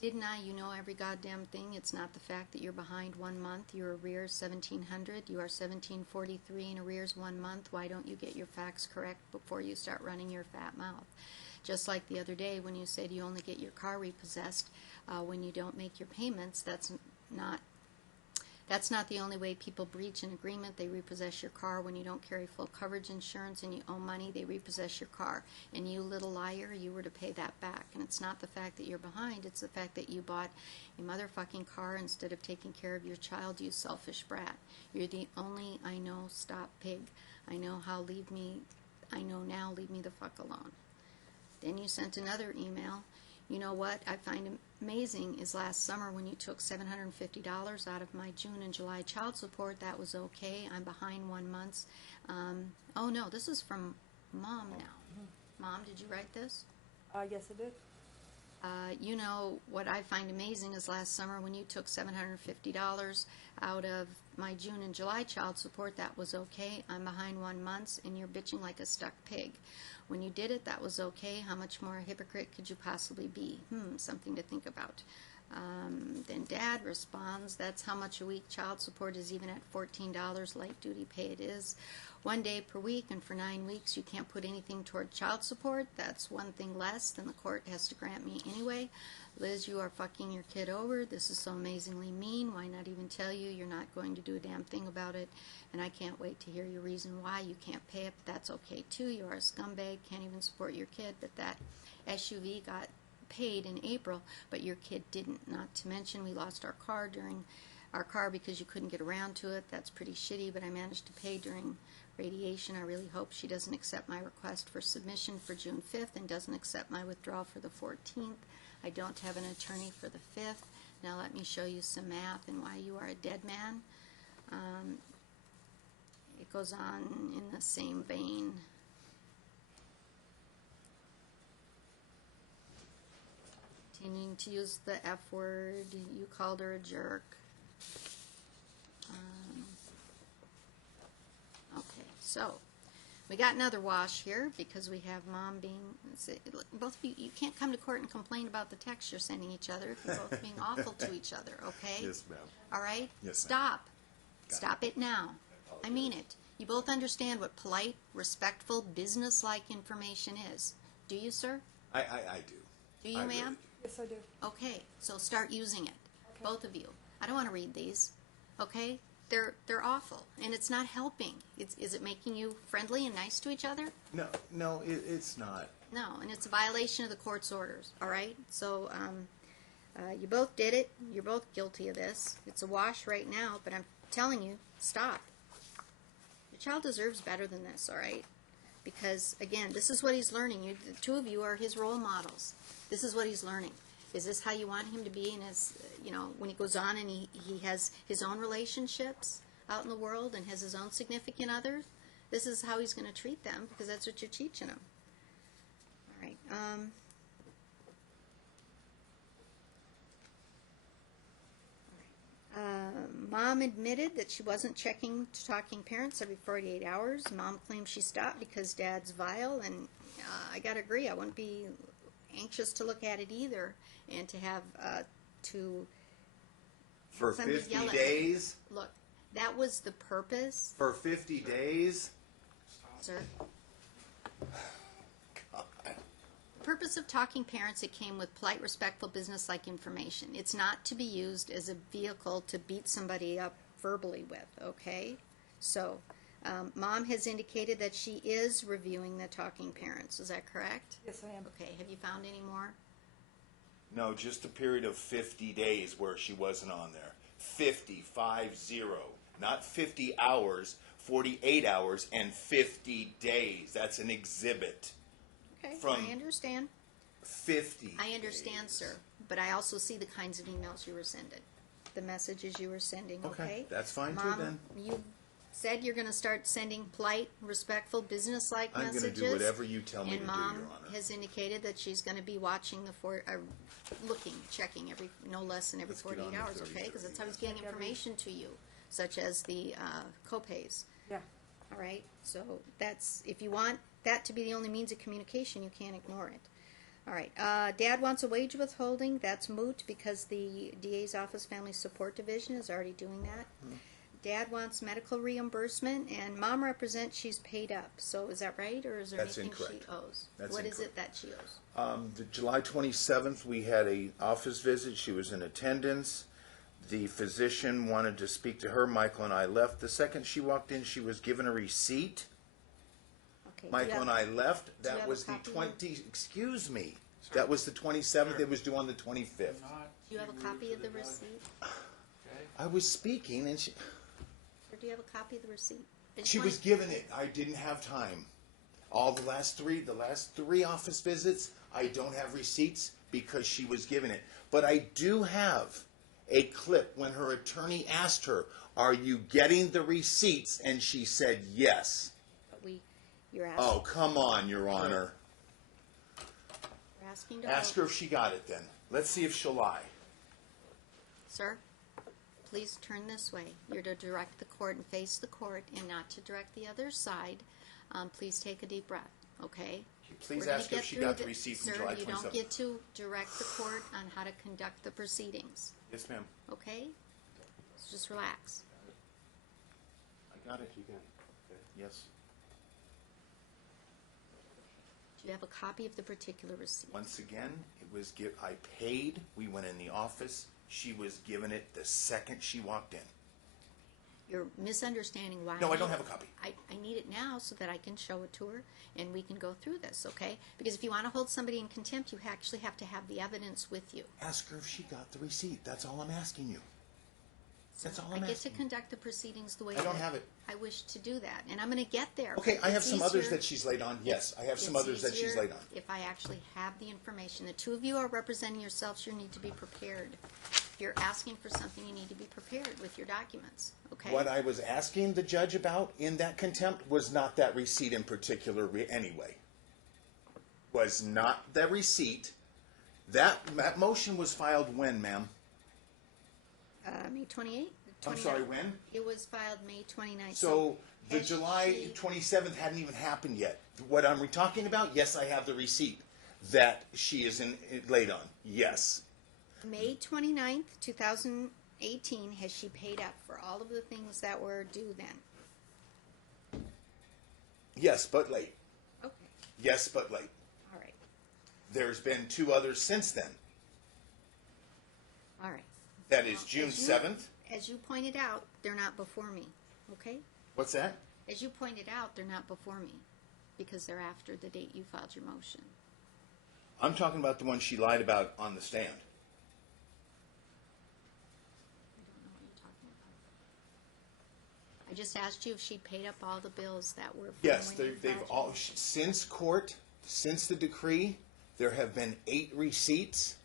Didn't I? You know every goddamn thing. It's not the fact that you're behind 1 month. Your arrears $1,700. You are $1,743 in arrears 1 month. Why don't you get your facts correct before you start running your fat mouth? Just like the other day when you said you only get your car repossessed when you don't make your payments. That's not the only way people breach an agreement. They repossess your car when you don't carry full coverage insurance and you owe money. They repossess your car. And you little liar, you were to pay that back. And it's not the fact that you're behind. It's the fact that you bought a motherfucking car instead of taking care of your child, you selfish brat. You're the only I know stop pig. I know now, leave me the fuck alone. Then you sent another email. You know what I find amazing is last summer when you took $750 out of my June and July child support, that was okay. I'm behind 1 month. Oh no, this is from Mom now. Mom, did you write this? Yes, I did. You know, what I find amazing is last summer when you took $750 out of my June and July child support, that was okay. I'm behind 1 month, and you're bitching like a stuck pig. When you did it, that was okay. How much more a hypocrite could you possibly be? Something to think about. Then Dad responds, that's how much a week child support is, even at $14 light duty pay it is. 1 day per week, and for 9 weeks you can't put anything toward child support. That's one thing less than the court has to grant me anyway. Liz, you are fucking your kid over. This is so amazingly mean. Why not even tell you you're not going to do a damn thing about it? And I can't wait to hear your reason why you can't pay it. But that's okay too. You are a scumbag. Can't even support your kid. But that SUV got paid in April, but your kid didn't. Not to mention we lost our car because you couldn't get around to it. That's pretty shitty, but I managed to pay during radiation. I really hope she doesn't accept my request for submission for June 5th and doesn't accept my withdrawal for the 14th. I don't have an attorney for the 5th. Now let me show you some math and why you are a dead man. It goes on in the same vein. Continuing to use the F word. You called her a jerk. Okay, so we got another wash here because we have Mom being, both of you, you can't come to court and complain about the text you're sending each other if you're both being awful to each other, okay? Yes, ma'am. All right? Yes, ma'am. Stop. Stop it now. I mean it. You both understand what polite, respectful, business-like information is. Do you, sir? I do. Do you, I really ma'am? do. Yes, I do. Okay, so start using it. Okay. Both of you. I don't want to read these. Okay? They're awful, and it's not helping. Is it making you friendly and nice to each other? No, it's not. No, and it's a violation of the court's orders, all right? So, you both did it. You're both guilty of this. It's a wash right now, but I'm telling you, stop. Your child deserves better than this, all right? Because, again, this is what he's learning. The two of you are his role models. This is what he's learning. Is this how you want him to be in his, when he goes on and he has his own relationships out in the world and has his own significant others? This is how he's going to treat them because that's what you're teaching him. All right. Mom admitted that she wasn't checking to talking parents every 48 hours. Mom claims she stopped because Dad's vile, and I got to agree, I wouldn't be anxious to look at it either, and to have For somebody 50 yell at me. days? Look, that was the purpose, For 50 days? sir. God. The purpose of talking parents, it came with polite, respectful, business-like information. It's not to be used as a vehicle to beat somebody up verbally with, okay? So, Mom has indicated that she is reviewing the talking parents. Is that correct? Yes, I am. Okay, have you found any more? No, just a period of 50 days where she wasn't on there. 50, 5-0. Not 50 hours, 48 hours, and 50 days. That's an exhibit. Okay, From- I understand. 50 I understand, days. sir. But I also see the kinds of emails you were sending, the messages you were sending, okay? That's fine Mom, too then. You said you're gonna start sending polite, respectful, business-like I'm messages. gonna do whatever you tell me to And do, Your Mom Honor. has indicated that she's gonna be watching checking no less than every Let's get 48 on the hours, 30, okay? Because that's how he's 30, getting information to you, such as the co-pays. Yeah. All right, so that's, if you want that to be the only means of communication, you can't ignore it. All right, Dad wants a wage withholding. That's moot because the DA's Office Family Support Division is already doing that. Dad wants medical reimbursement, and Mom represents she's paid up. So is that right, or is there That's anything incorrect. she owes? That's What is incorrect. it that she owes? The July 27th, we had a office visit. She was in attendance. The physician wanted to speak to her. Michael and I left. The second she walked in, she was given a receipt. Okay. Michael and I left. you That have was a the copy of 20, excuse me. That was the 27th. It was due on the 25th. Do you have a copy of the receipt? I was speaking and Or do you have a copy of the receipt? I just she wanna- was given it. I didn't have time. All the last three office visits, I don't have receipts because she was given it. But I do have a clip when her attorney asked her, "Are you getting the receipts?" And she said yes. But you're asking, Oh, come on, Your Honor. you're asking to Ask vote. her if she got it then. Let's see if she'll lie. Sir, please turn this way. You're to direct the court and face the court and not to direct the other side. Please take a deep breath, okay? Please We're gonna ask her if get she through got the receipt from July Sir, you don't 27th. get to direct the court on how to conduct the proceedings, Yes, ma'am. okay? So just relax. I got it. You can. Yes. Do you have a copy of the particular receipt? Once again, I paid. We went in the office. She was given it the second she walked in. You're misunderstanding why. No, I need don't have it. a copy. I need it now so that I can show it to her and we can go through this, okay? Because if you want to hold somebody in contempt, you actually have to have the evidence with you. Ask her if she got the receipt. That's all I'm asking you. That's all I I'm get to asking. conduct the proceedings the way I don't that have it. I wish to do that, and I'm going to get there. Okay, I have It's some others easier- that she's laid on. Yes, I have some it's others that she's easier laid on. If I actually have the information, the two of you are representing yourselves. You need to be prepared. If you're asking for something, you need to be prepared with your documents. Okay. What I was asking the judge about in that contempt was not that receipt in particular anyway. Was not the receipt. That motion was filed when, ma'am? May 28th. I'm sorry, when? It was filed May 29th. So the has July she- 27th hadn't even happened yet. What are we talking about? Yes, I have the receipt that she is laid on. Yes. May 29th, 2018, has she paid up for all of the things that were due then? Yes, but late. Okay. Yes, but late. All right. There's been two others since then. All right. That is June As you- 7th. As you pointed out, they're not before me. Okay? What's that? As you pointed out, they're not before me because they're after the date you filed your motion. I'm talking about the one she lied about on the stand. I don't know what you're talking about. I just asked you if she paid up all the bills that were. from Yes, when you they've filed all, your motion. since the decree, there have been 8 receipts.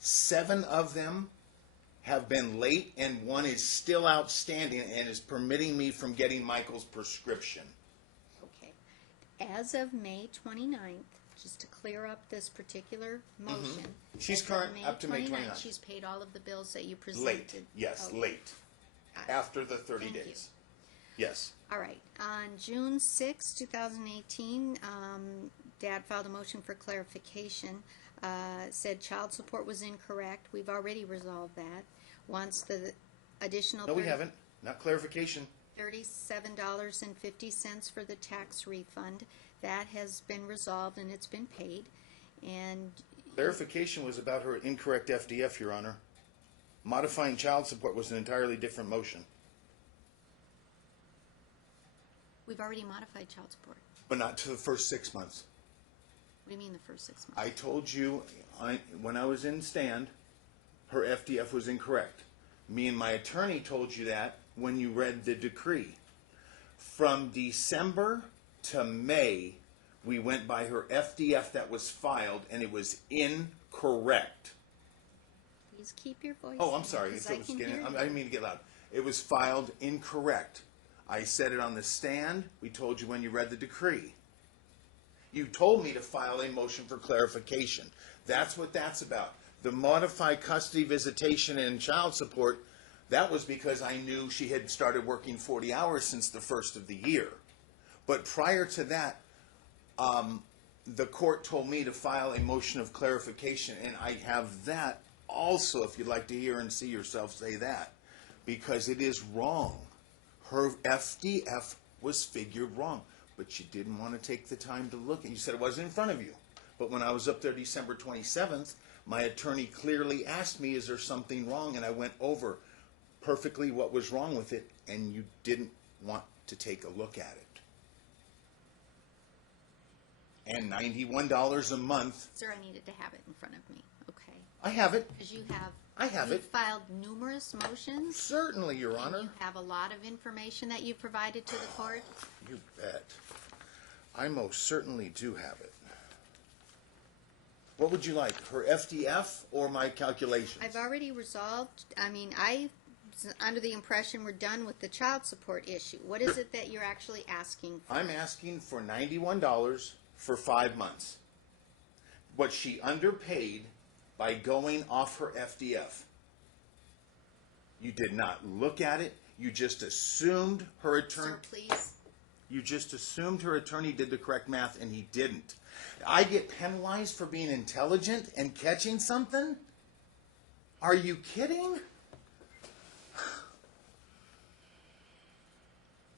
7 of them have been late, and 1 is still outstanding and is permitting me from getting Michael's prescription. Okay. As of May 29th, just to clear up this particular motion. Mm-hmm. She's as of current up to May 29th. She's paid all of the bills that you presented. Late, yes, Okay. late. Got it. After the 30 Thank you. days. Yes. All right. On June 6, 2018, Dad filed a motion for clarification. Said child support was incorrect. We've already resolved that. Wants the additional No, we haven't. Not clarification. $37.50 for the tax refund. That has been resolved and it's been paid. And Clarification was about her incorrect FDF, Your Honor. Modifying child support was an entirely different motion. we've already modified child support. But not to the first 6 months. What do you mean the first 6 months? I told you when I was in stand, her FDF was incorrect. Me and my attorney told you that when you read the decree. From December to May, we went by her FDF that was filed, and it was incorrect. Please keep your voice Oh, I'm down, sorry. 'cause If it was can getting, hear I you. didn't mean to get loud. It was filed incorrect. I said it on the stand. We told you when you read the decree. You told me to file a motion for clarification. That's what that's about. The modified custody visitation and child support, that was because I knew she had started working 40 hours since the first of the year. But prior to that, the court told me to file a motion of clarification, and I have that also, if you'd like to hear and see yourself say that, because it is wrong. Her FDF was figured wrong, but you didn't want to take the time to look. And you said it wasn't in front of you. But when I was up there December 27th, my attorney clearly asked me, is there something wrong? And I went over perfectly what was wrong with it, and you didn't want to take a look at it. And $91 a month. Sir, I needed to have it in front of me, okay? I have it. Because you have. I have you've it. filed numerous motions. Certainly, Your And Honor. you have a lot of information that you provided to the court. You bet. I most certainly do have it. What would you like, her FDF or my calculations? I've already resolved, I mean, I was under the impression we're done with the child support issue. What is it that you're actually asking for? I'm asking for $91 for 5 months. What she underpaid by going off her FDF. You did not look at it. You just assumed her attorney. Sir, please. You just assumed her attorney did the correct math, and he didn't. I get penalized for being intelligent and catching something? Are you kidding?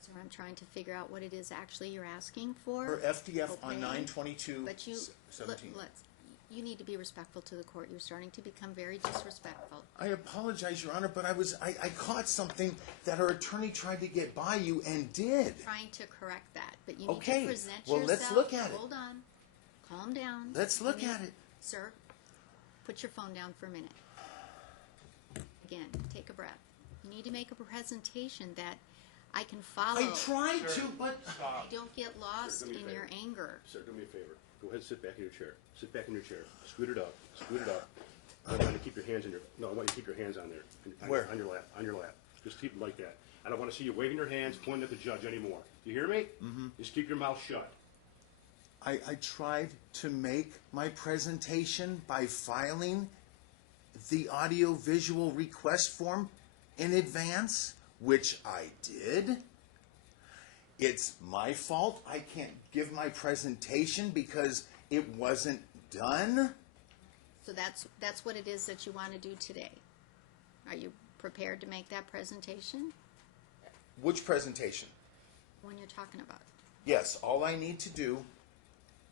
Sir, I'm trying to figure out what it is actually you're asking for. Her FDF on Okay. 9/22/17. But you need to be respectful to the court. You're starting to become very disrespectful. I apologize, Your Honor, but I caught something that her attorney tried to get by you and did. Trying to correct that, but you need Okay, to present well, yourself. let's look at it. Hold on. Calm down. Let's look You need- at it. Sir, put your phone down for a minute. Again, take a breath. You need to make a presentation that I can follow. I tried to, but I don't get lost Sir, do me a in your favor. anger. Sir, do me a favor. Go ahead and sit back in your chair. Sit back in your chair. Scoot it up. Scoot it up. I want you to keep your hands in your. No, I want you to keep your hands on there. Where? On your lap. On your lap. Just keep them like that. I don't want to see you waving your hands, pointing at the judge anymore. Do you hear me? Mm-hmm. Just keep your mouth shut. I tried to make my presentation by filing the audio-visual request form in advance, which I did. It's my fault. I can't give my presentation because it wasn't done. So that's what it is that you want to do today. Are you prepared to make that presentation? Which presentation? When you're talking about. Yes, all I need to do,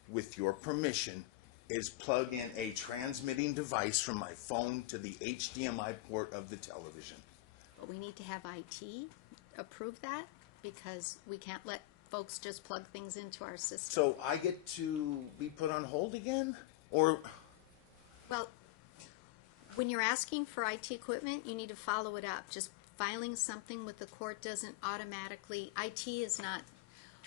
with your permission, is plug in a transmitting device from my phone to the HDMI port of the television. But we need to have IT approve that because we can't let folks just plug things into our system. So I get to be put on hold again? Or, Well, when you're asking for IT equipment, you need to follow it up. Just filing something with the court doesn't automatically, IT is not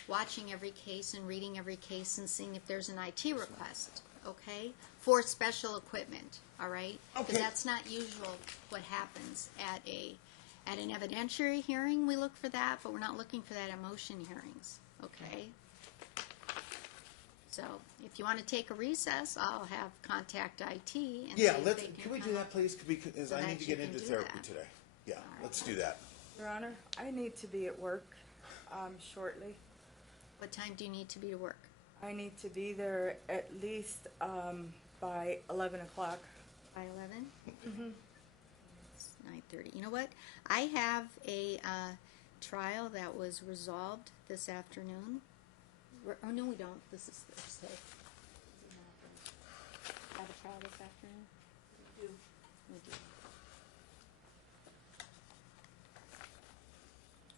watching every case and reading every case and seeing if there's an IT request, okay? For special equipment, all right? Okay. Because that's not usual what happens at an evidentiary hearing, we look for that, but we're not looking for that at motion hearings, okay? So if you want to take a recess, I'll have contact IT and see yeah, if let's, they can we come do that, up. please? Because So I that need to you get can into do therapy that. today. Yeah, All right. let's do that. Your Honor, I need to be at work shortly. What time do you need to be to work? I need to be there at least by 11 o'clock. By 11? Mm-hmm. It's 9:30. You know what? I have a trial that was resolved this afternoon. Oh, no, we don't. This is Thursday. Have a trial this afternoon? We do. We do.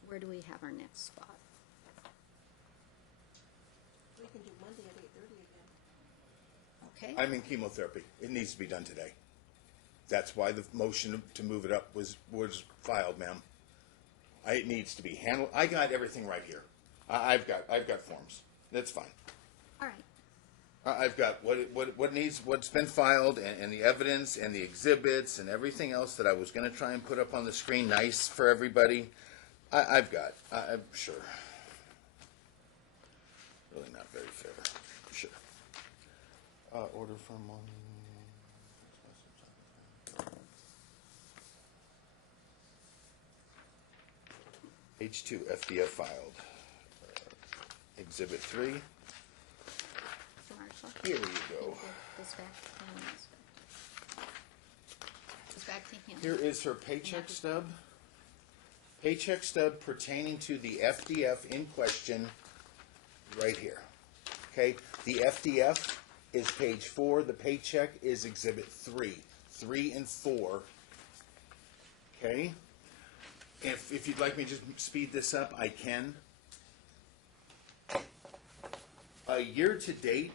Where do we have our next spot? We can do Monday at 8:30 again. Okay. I'm in chemotherapy. It needs to be done today. That's why the motion to move it up was filed, ma'am. It needs to be handled. I got everything right here. I've got forms. That's fine. All right. I've got what's been filed and the evidence and the exhibits and everything else that I was going to try and put up on the screen nice for everybody. I've got. I'm sure. Really not very fair. Sure. Order from one. Page 2, FDF filed. Exhibit 3. Marshall. Here you go. This back. This back to him. Here is her paycheck stub. Paycheck stub pertaining to the FDF in question right here. Okay, the FDF is page 4. The paycheck is exhibit 3. 3 and 4. Okay. If you'd like me to just speed this up, I can. Year to date,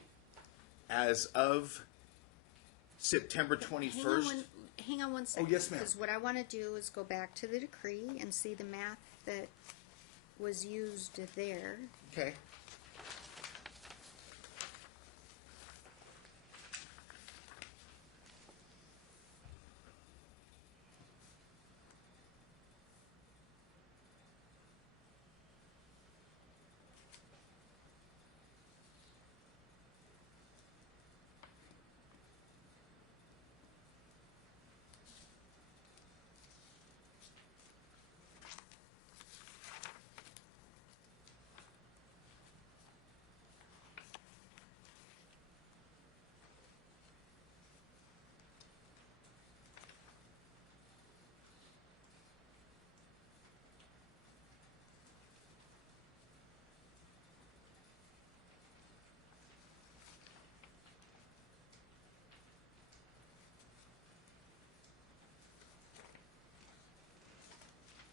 as of September 21st. Hang on one second. Oh, yes, ma'am. Because what I want to do is go back to the decree and see the math that was used there. Okay.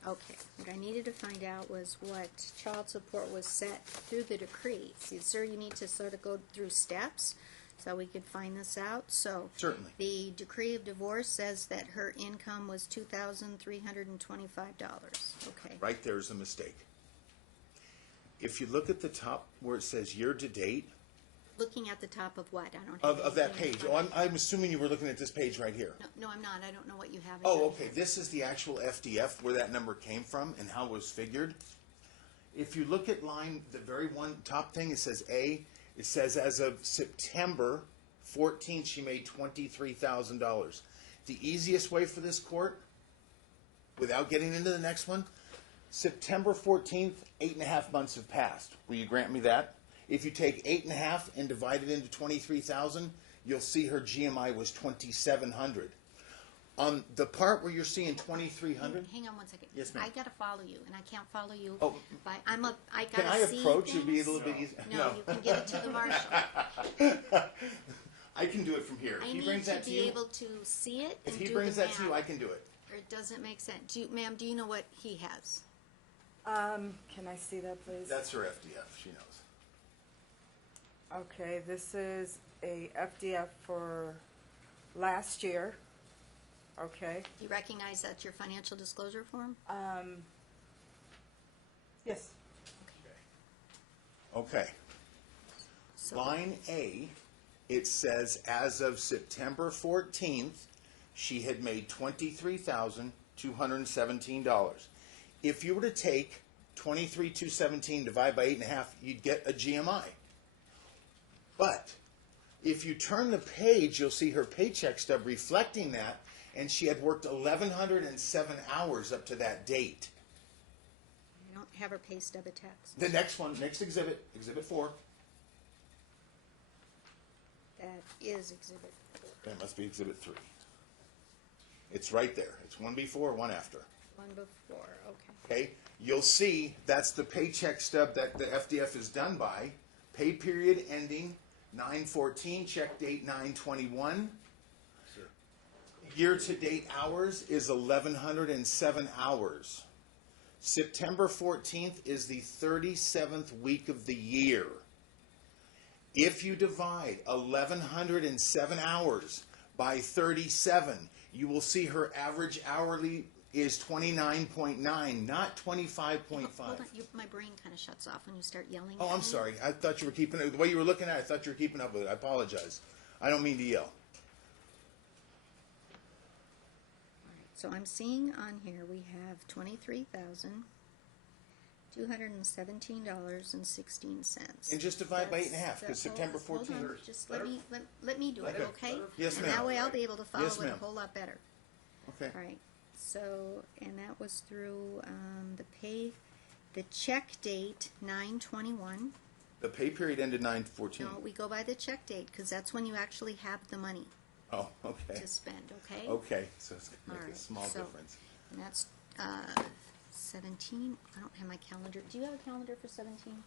Okay, what I needed to find out was what child support was set through the decree. See, sir, you need to sort of go through steps so we could find this out. So, Certainly. the decree of divorce says that her income was $2,325. Okay. Right there's a mistake. If you look at the top where it says year to date, Looking at the top of what? I don't have of that anything in page. front of I'm assuming you were looking at this page right here. No, I'm not. I don't know what you have. In Oh, your okay. hand. This is the actual FDF where that number came from and how it was figured. If you look at line, the very one top thing, it says A. It says as of September 14th, she made $23,000. The easiest way for this court, without getting into the next one, September 14th, 8.5 months have passed. Will you grant me that? If you take 8.5 and divide it into 23,000, you'll see her GMI was 2,700. On the part where you're seeing 2,300, Hang on one second. Yes, ma'am. I gotta follow you, and I can't follow you. Oh. I gotta can I see approach? things. It'd be a little bit easier. No, you can give it to the marshal. I can do it from here. I If he need brings to that to be you, able to see it if and he do brings the that to you, math, I can do it. or it doesn't make sense. Ma'am, do you know what he has? Can I see that, please? That's her FDF. She knows. Okay, this is a FDF for last year. Okay. Do you recognize that's your financial disclosure form? Yes. Okay. So, Line A, it says as of September 14th, she had made $23,217. If you were to take 23,217 divided by 8.5, you'd get a GMI. But if you turn the page, you'll see her paycheck stub reflecting that, and she had worked 1,107 hours up to that date. I don't have her pay stub attached. The next one, next exhibit, exhibit 4. That is exhibit 4. That must be exhibit 3. It's right there. It's one before, one after. One before, okay. Okay, you'll see that's the paycheck stub that the FDF is done by. Pay period ending 9/14, check date 9/21. Sir. Year-to-date hours is 1,107 hours. September 14th is the 37th week of the year. If you divide 1,107 hours by 37, you will see her average hourly is 29.9, not 25.5. Hold on, my brain kind of shuts off when you start yelling. Oh, at I'm me. sorry. I thought you were keeping it. The way you were looking at it, I thought you were keeping up with it. I apologize. I don't mean to yell. All right, so I'm seeing on here we have 23,000 $217.16. And just divide by 8.5, because September Hold on, 14th. just let me do it, Okay. okay? Yes, And ma'am. that way I'll be able to follow Yes, it a ma'am. whole lot better. Okay. All right, so, and that was through, the check date, 9/21. The pay period ended 9/14. No, we go by the check date, because that's when you actually have the money Oh, okay. to spend, okay? Okay, so it's going to All make a right, small so- difference. And that's, 17, I don't have my calendar. Do you have a calendar for 17?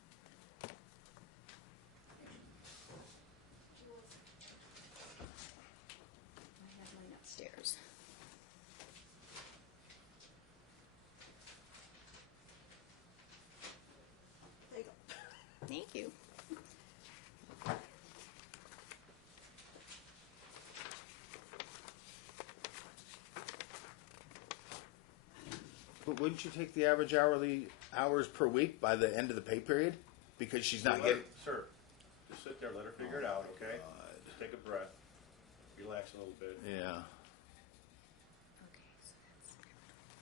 I have mine upstairs. There you go. Thank you. But wouldn't you take the average hourly hours per week by the end of the pay period? Because she's not Let getting. her- Sir, just sit there, let her figure it out, okay? Just take a breath, relax a little bit. Yeah. Okay, so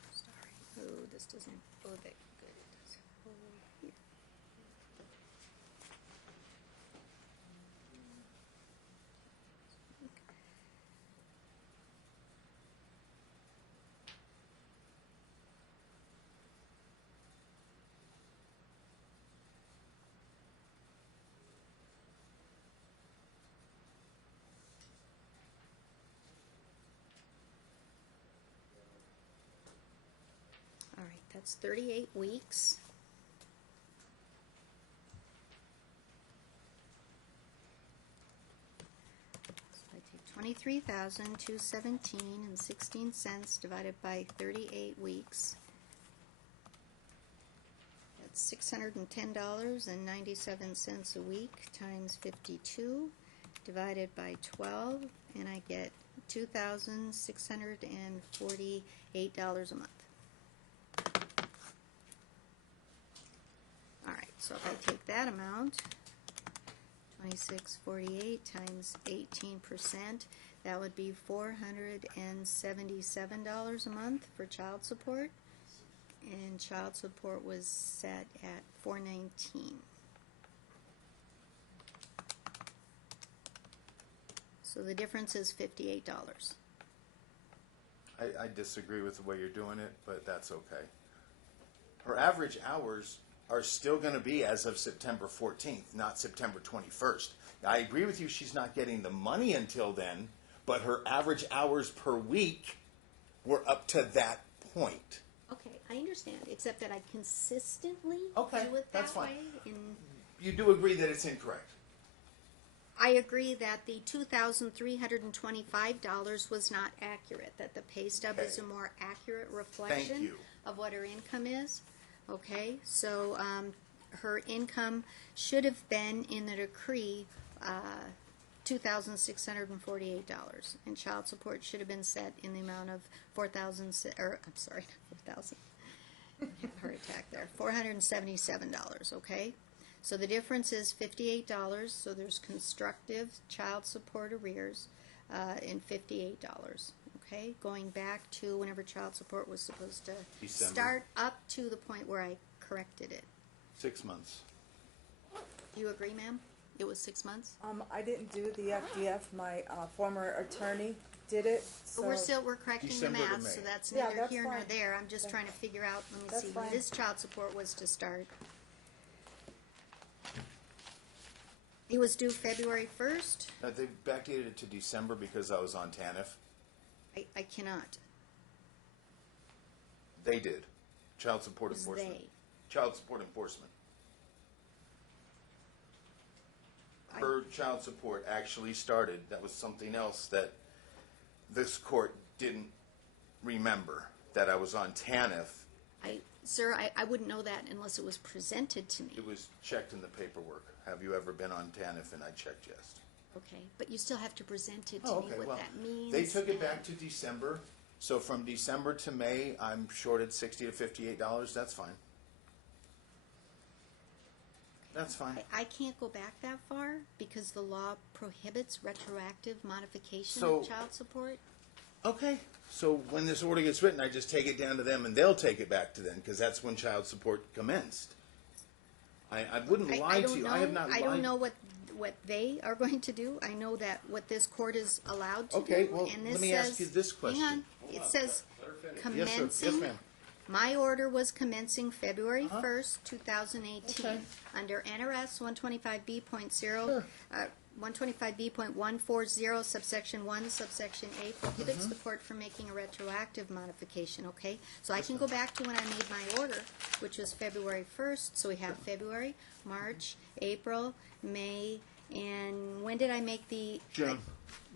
that's sorry. Oh, this doesn't. Oh, that good. It does. Oh, here. All right, that's 38 weeks. So I take 23,217.16 divided by 38 weeks. That's $610.97 a week times 52 divided by 12, and I get $2,648 a month. Alright, so if I take that amount, 2648 times 18%, that would be $477 a month for child support, and child support was set at $419. So the difference is $58. I disagree with the way you're doing it, but that's okay. Her average hours are still going to be as of September 14th, not September 21st. I agree with you, she's not getting the money until then, but her average hours per week were up to that point. Okay, I understand, except that I consistently Okay, do it that's that fine. way. In You do agree that it's incorrect? I agree that the $2,325 was not accurate, that the pay stub is a Okay. more accurate reflection you. of what her income is. Okay, so her income should have been in the decree $2,648, and child support should have been set in the amount of heart attack there, $477. Okay. So the difference is $58, so there's constructive child support arrears in $58, okay? Going back to whenever child support was supposed to December. start up to the point where I corrected it. 6 months. Do you agree, ma'am? It was 6 months? I didn't do the FDF. My former attorney did it. So But we're correcting December the to math, May. so that's Yeah, neither that's here nor fine. there. I'm just Okay. trying to figure out, let me That's see, when fine. this child support was to start. It was due February 1st? They backdated it to December because I was on TANF. I cannot. They did. Child support Who's enforcement. they? Child support enforcement. Her child support actually started. That was something else that this court didn't remember, that I was on TANF. Sir, I wouldn't know that unless it was presented to me. It was checked in the paperwork. Have you ever been on TANF? And I checked yes. Okay, but you still have to present it to me what that means. They took it back to December. So from December to May, I'm shorted $60 to $58. That's fine. That's fine. I can't go back that far because the law prohibits retroactive modification So- of child support. Okay. So when this order gets written, I just take it down to them and they'll take it back to them because that's when child support commenced. I wouldn't lie to you. I have not lied. I don't know what they are going to do. I know that what this court is allowed to Okay, do. well, And this let me says, ask you this question. Hang on. It says Yes, sir. commencing. Yes, ma'am. My order was commencing February 1st, 2018, Okay. under NRS 125B.0, Sure. 125B.140, subsection 1, subsection A, prohibits the court from making a retroactive modification, okay? So I can go back to when I made my order, which was February 1st, so we have February, March, April, May, and when did I make the... June.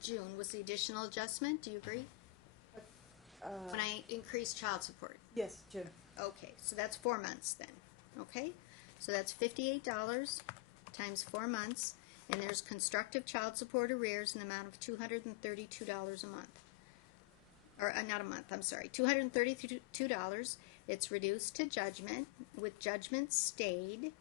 June was the additional adjustment, do you agree? When I increased child support. Yes, June. Okay, so that's 4 months then, okay? So that's $58 times 4 months, and there's constructive child support arrears in the amount of $232 a month. Or, not a month, I'm sorry, $232. It's reduced to judgment, with judgment stayed,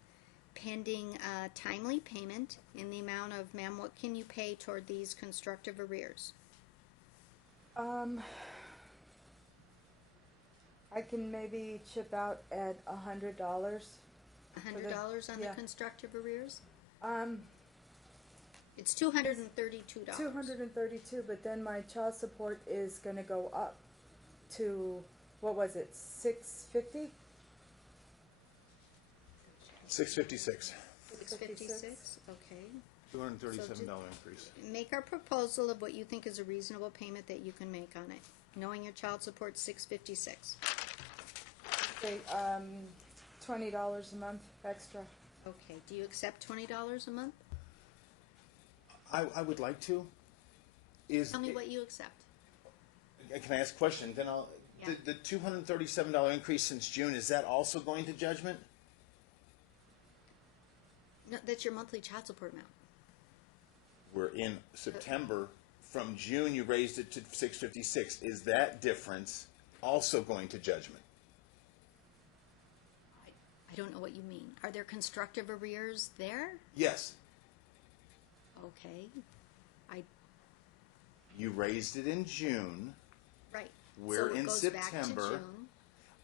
pending timely payment in the amount of, ma'am, what can you pay toward these constructive arrears? I can maybe chip out at $100. $100 on the yeah. constructive arrears? Um, It's $232. 232, but then my child support is going to go up to, what was it, 650? $656. $656, okay. $237 increase. Make our proposal of what you think is a reasonable payment that you can make on it, knowing your child support's $656. Okay, $20 a month extra. Okay, do you accept $20 a month? I would like to. Tell me what you accept. Can I ask a question? Then I'll. Yeah. The $237 increase since June, is that also going to judgment? No, that's your monthly child support amount. We're in September. From June, you raised it to $656. Is that difference also going to judgment? I don't know what you mean. Are there constructive arrears there? Yes. Okay, You raised it in June. right. We're So it in goes back to September. June.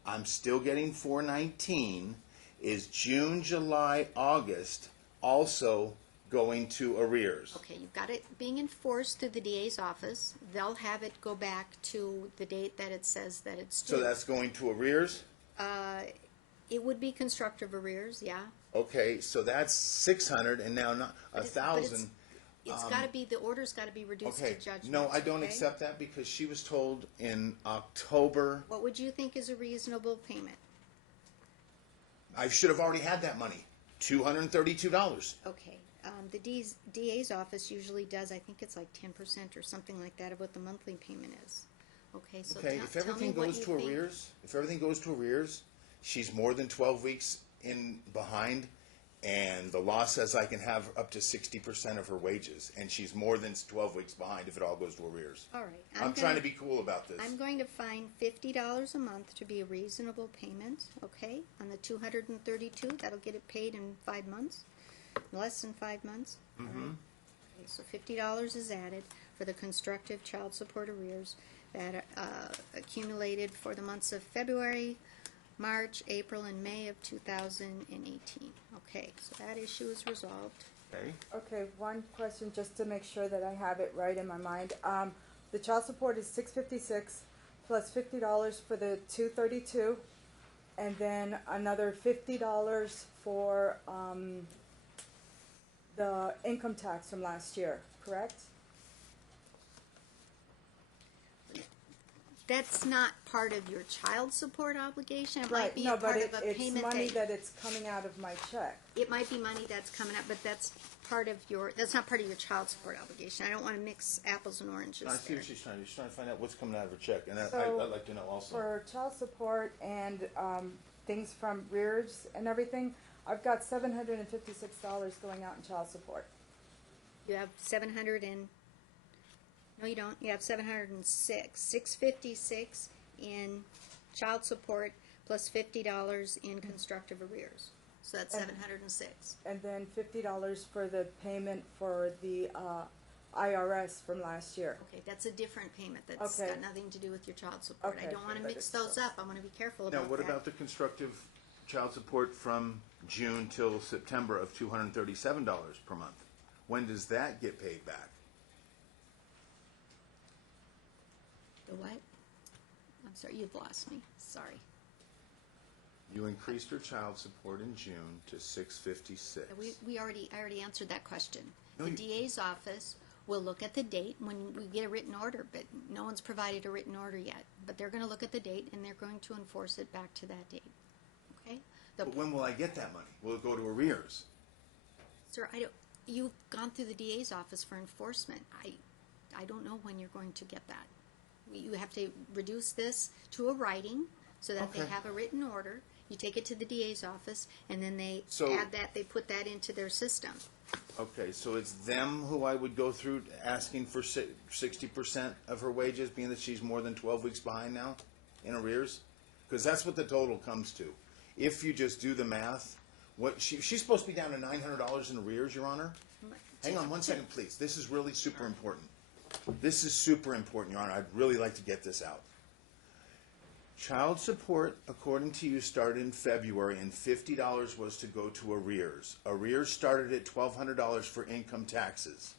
I'm still getting $419. Is June, July, August also going to arrears? Okay, you've got it being enforced through the DA's office. They'll have it go back to the date that it says that it's due. So that's going to arrears? It would be constructive arrears, yeah. Okay, so that's 600 and now not But it's 1,000. got to be, the order's got to be reduced Okay, to judgment. no, I don't okay? accept that because she was told in October. What would you think is a reasonable payment? I should have already had that money, $232. Okay, the DA's office usually does, I think it's like 10% or something like that of what the monthly payment is. Okay, so Okay, if everything goes to arrears, she's more than 12 weeks in behind, and the law says I can have up to 60% of her wages, and she's more than 12 weeks behind if it all goes to arrears. All right. I'm trying to be cool about this. I'm going to find $50 a month to be a reasonable payment, okay? On the $232, that'll get it paid in 5 months, less than 5 months. Mm-hmm. Okay, so $50 is added for the constructive child support arrears that accumulated for the months of February, March, April, and May of 2018. Okay, so that issue is resolved. Okay. Okay, one question just to make sure that I have it right in my mind. The child support is $656 plus $50 for the $232, and then another $50 for the income tax from last year, correct? That's not part of your child support obligation. It might Right, be no, a but part of a it's payment money that it's coming out of my check. it might be money that's coming up, but that's part of your, that's not part of your child support obligation. I don't want to mix apples and oranges I see there. what she's trying to do. She's trying to find out what's coming out of her check, and So, I'd like to know also. For child support and things from rears and everything, I've got $756 going out in child support. You have 700 and, no you don't, you have 706, 656 in child support plus $50 in constructive arrears. So that's And- 706. And then $50 for the payment for the IRS from last year. Okay, that's a different payment. That's Okay. got nothing to do with your child support. I Okay. don't want to But mix it's those still- up. I want to be careful Now, about what that. about the constructive child support from June till September of $237 per month. When does that get paid back? The what? I'm sorry, you've lost me. Sorry. You increased her child support in June to $656. I already answered that question. No, The you- DA's office will look at the date when we get a written order, but no one's provided a written order yet. But they're going to look at the date and they're going to enforce it back to that date. Okay? But when will I get that money? Will it go to arrears? Sir, you've gone through the DA's office for enforcement. I don't know when you're going to get that. You have to reduce this to a writing so that they Okay. have a written order. You take it to the DA's office, and then they So- add that, they put that into their system. Okay, so it's them who I would go through asking for 60% of her wages, being that she's more than 12 weeks behind now in arrears? Because that's what the total comes to. If you just do the math, she's supposed to be down to $900 in arrears, Your Honor? Hang on one second, please. This is really super important. This is super important, Your Honor. I'd really like to get this out. Child support, according to you, started in February, and $50 was to go to arrears. Arrears started at $1,200 for income taxes.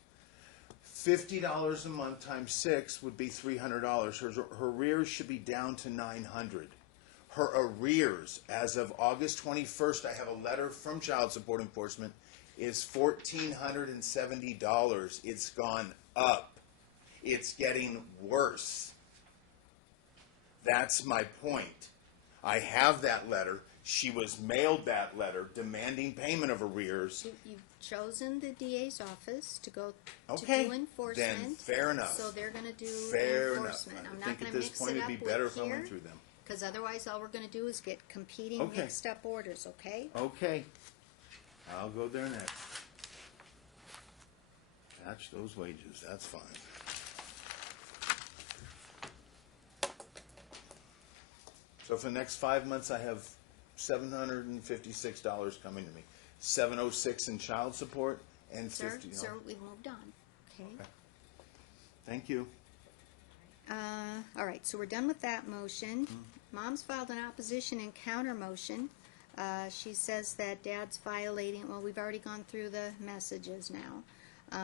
$50 a month times 6 would be $300. Her arrears should be down to $900. Her arrears, as of August 21st, I have a letter from Child Support Enforcement, is $1,470. It's gone up. It's getting worse. That's my point. I have that letter. She was mailed that letter demanding payment of arrears. You've chosen the DA's office to go Okay, to do enforcement. then fair enough. So they're going to do Fair enough. enforcement. I'm I not think going at to this mix point it it'd up be better with if I went here, through them. because otherwise all we're going to do is get competing Okay. mixed up orders, okay? Okay. I'll go there next. Match those wages. That's fine. So for the next 5 months, I have $756 coming to me. $706 in child support and Sir, $50. sir, we've moved on, okay? Thank you. All right, so we're done with that motion. Mm-hmm. Mom's filed an opposition and counter motion. She says that Dad's violating, well, we've already gone through the messages now.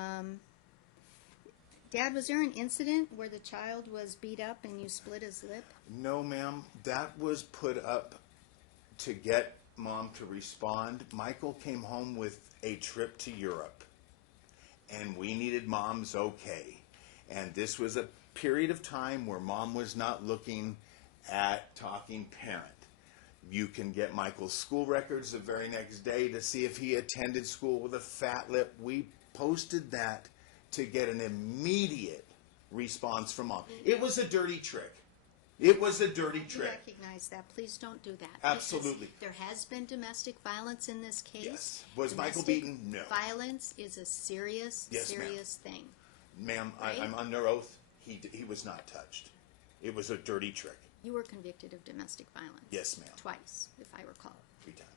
Dad, was there an incident where the child was beat up and you split his lip? No, ma'am. That was put up to get Mom to respond. Michael came home with a trip to Europe, and we needed Mom's okay. And this was a period of time where Mom was not looking at talking parent. You can get Michael's school records the very next day to see if he attended school with a fat lip. We posted that to get an immediate response from Mom. It was a dirty trick. It was a dirty I trick. recognize that. Please don't do that. Absolutely. Because there has been domestic violence in this case. Yes. Was Michael Domestic beaten? No. Violence is a serious, Yes, ma'am. serious thing. Ma'am, Right? I'm under oath. He was not touched. It was a dirty trick. You were convicted of domestic violence. Yes, ma'am. Twice, if I recall. 3 times.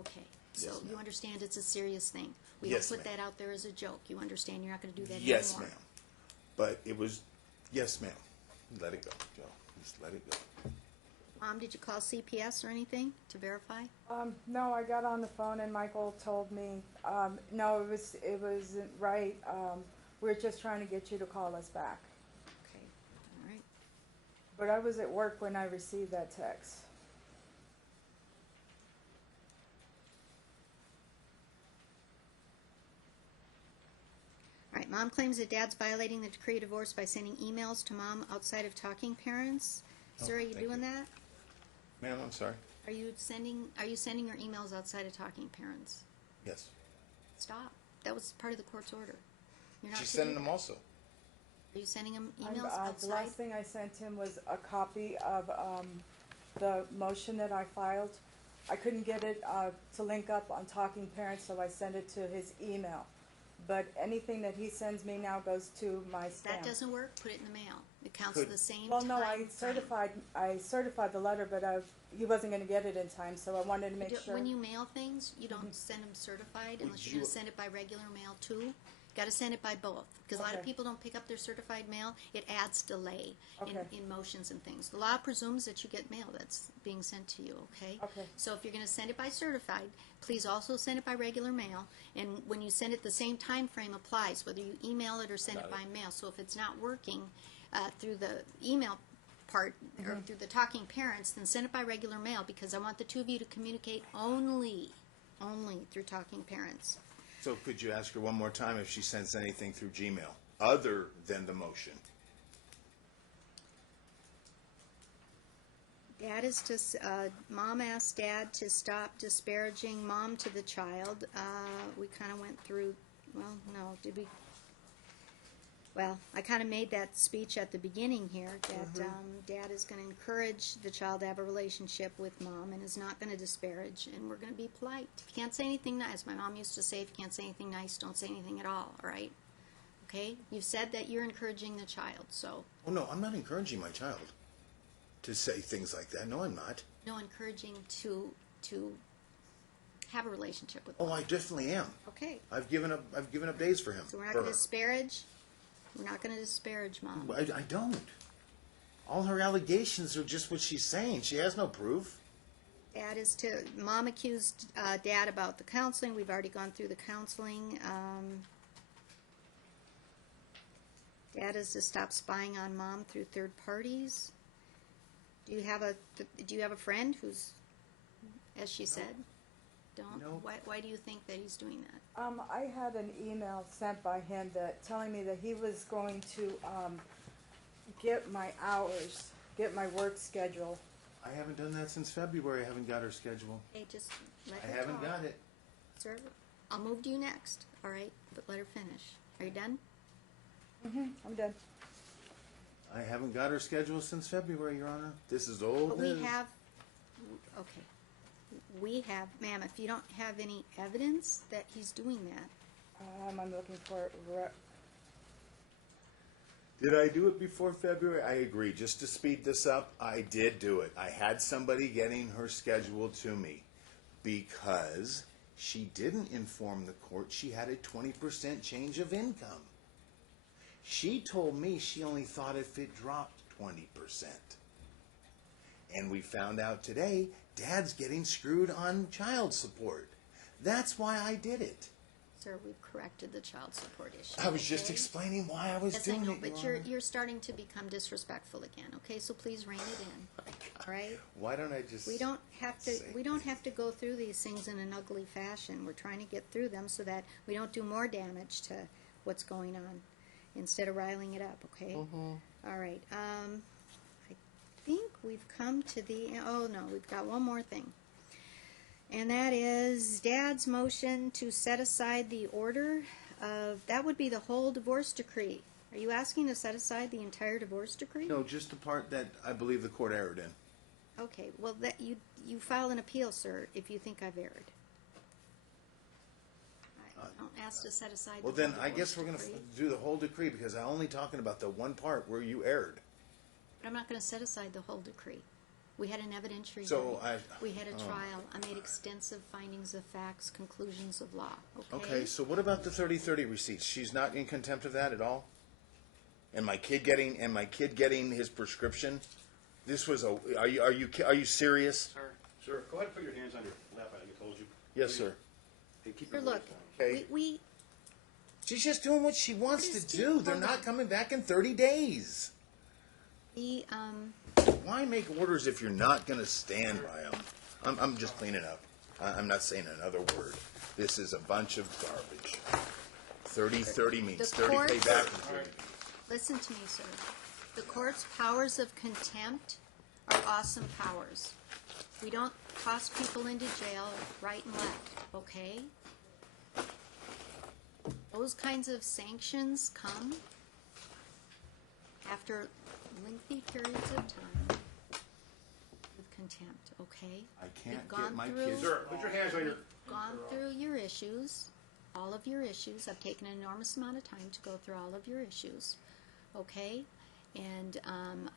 Okay. So Yes, you ma'am. understand it's a serious thing. We Yes, don't put ma'am. that out there as a joke. You understand you're not going to do that Yes, anymore. ma'am. But it was, yes, ma'am. Let it go, Joe. Just let it go. Mom, did you call CPS or anything to verify? No, I got on the phone and Michael told me, no, it wasn't right. We're just trying to get you to call us back. Okay. All right. But I was at work when I received that text. All right. Mom claims that Dad's violating the decree of divorce by sending emails to Mom outside of talking parents. Sir, are you thank doing you. that? Ma'am, I'm sorry. Are you sending your emails outside of talking parents? Yes. Stop. That was part of the court's order. You're not She's to do sending them that. also. Are you sending him I'm- emails The outside? last thing I sent him was a copy of the motion that I filed. I couldn't get it to link up on Talking Parents, so I sent it to his email. But anything that he sends me now goes to my spam. That doesn't work. Put it in the mail. It counts Could- the same Well, no, time frame. I certified the letter, but he wasn't going to get it in time, so I wanted to make sure. When you mail things, you don't send them certified unless you're going you- to send it by regular mail too. Got to send it by both, because a lot of Okay. people don't pick up their certified mail. It adds delay Okay. in motions and things. The law presumes that you get mail that's being sent to you, okay? Okay. So if you're going to send it by certified, please also send it by regular mail. And when you send it, the same time frame applies, whether you email it or send it by mail. So if it's not working through the email part or through the talking parents, then send it by regular mail, because I want the two of you to communicate only through talking parents. So could you ask her one more time if she sends anything through Gmail, other than the motion? Dad is to, Mom asked Dad to stop disparaging Mom to the child. We kind of went through, well, no, did we? Well, I kind of made that speech at the beginning here, that Dad is going to encourage the child to have a relationship with Mom and is not going to disparage, and we're going to be polite. If you can't say anything nice, my mom used to say, if you can't say anything nice, don't say anything at all, all right? Okay? You've said that you're encouraging the child, so Oh, no, I'm not encouraging my child to say things like that. No, I'm not. no, encouraging to have a relationship with Oh, Mom. I definitely am. Okay, I've given up days for him. so we're not for going to her. disparage. We're not going to disparage Mom. I don't. All her allegations are just what she's saying. She has no proof. Dad is to, Mom accused Dad about the counseling. We've already gone through the counseling. Dad is to stop spying on Mom through third parties. Do you have a friend who's, as she said, don't? No. Why do you think that he's doing that? I had an email sent by him that telling me that he was going to get my hours, get my work schedule. I haven't done that since February. I haven't got her schedule. Hey, just let I her haven't talk. got it. Sir, I'll move to you next, all right? But let her finish. Are you done? I'm done. I haven't got her schedule since February, Your Honor. This is old But news. we have, okay, we have, ma'am, if you don't have any evidence that he's doing that, I'm looking for Did I do it before February? I agree. Just to speed this up, I did do it. I had somebody getting her schedule to me because she didn't inform the court she had a 20% change of income. She told me she only thought if it dropped 20%. And we found out today, Dad's getting screwed on child support. That's why I did it. sir, we've corrected the child support issue. I was just okay? explaining why I was Yes, I doing know, it, but Your Honor. you're starting to become disrespectful again, okay? So please rein it in, all right? Why don't I just... We don't have to, say we don't have to go through these things in an ugly fashion. We're trying to get through them so that we don't do more damage to what's going on instead of riling it up, okay? All right, I think we've come to the, oh no, we've got one more thing. And that is Dad's motion to set aside the order of, that would be the whole divorce decree. Are you asking to set aside the entire divorce decree? No, just the part that I believe the court erred in. Okay, well, that you file an appeal, sir, if you think I've erred. I don't ask to set aside the Well, whole then I divorce guess we're going to decree, do the whole decree because I'm only talking about the one part where you erred. but I'm not going to set aside the whole decree. We had an evidentiary So hearing. I- We had a trial. I made extensive findings of facts, conclusions of law, okay? Okay, so what about the 30/30 receipts? She's not in contempt of that at all? And my kid getting his prescription? This was a are you serious? Sir, go ahead and put your hands on your lap, I told you. Yes, Please. sir. Hey, keep Sir, your look, voice down. Okay. we She's just doing what she wants What is to doing- do. They're hold not on. coming back in 30 days. Why make orders if you're not going to stand by them? I'm just cleaning up. I'm not saying another word. This is a bunch of garbage. 30/30 means The 30 pay courts- back and 30. listen to me, sir. The court's powers of contempt are awesome powers. We don't toss people into jail right and left, okay? Those kinds of sanctions come after lengthy periods of time with contempt, okay? I can't We've gone get my through- kids. Sir, put your hands on your... Gone through your issues, all of your issues. I've taken an enormous amount of time to go through all of your issues, okay? And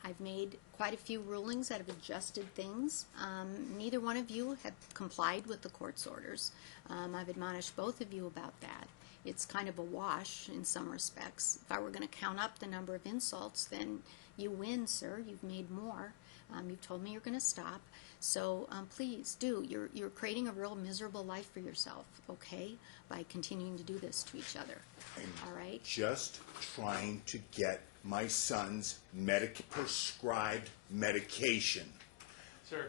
I've made quite a few rulings that have adjusted things. Neither one of you have complied with the court's orders. I've admonished both of you about that. it's kind of a wash in some respects. If I were going to count up the number of insults, then you win, sir. You've made more. You've told me you're going to stop. So please do. You're creating a real miserable life for yourself, okay, by continuing to do this to each other. All right? Just trying to get my son's prescribed medication. Sir,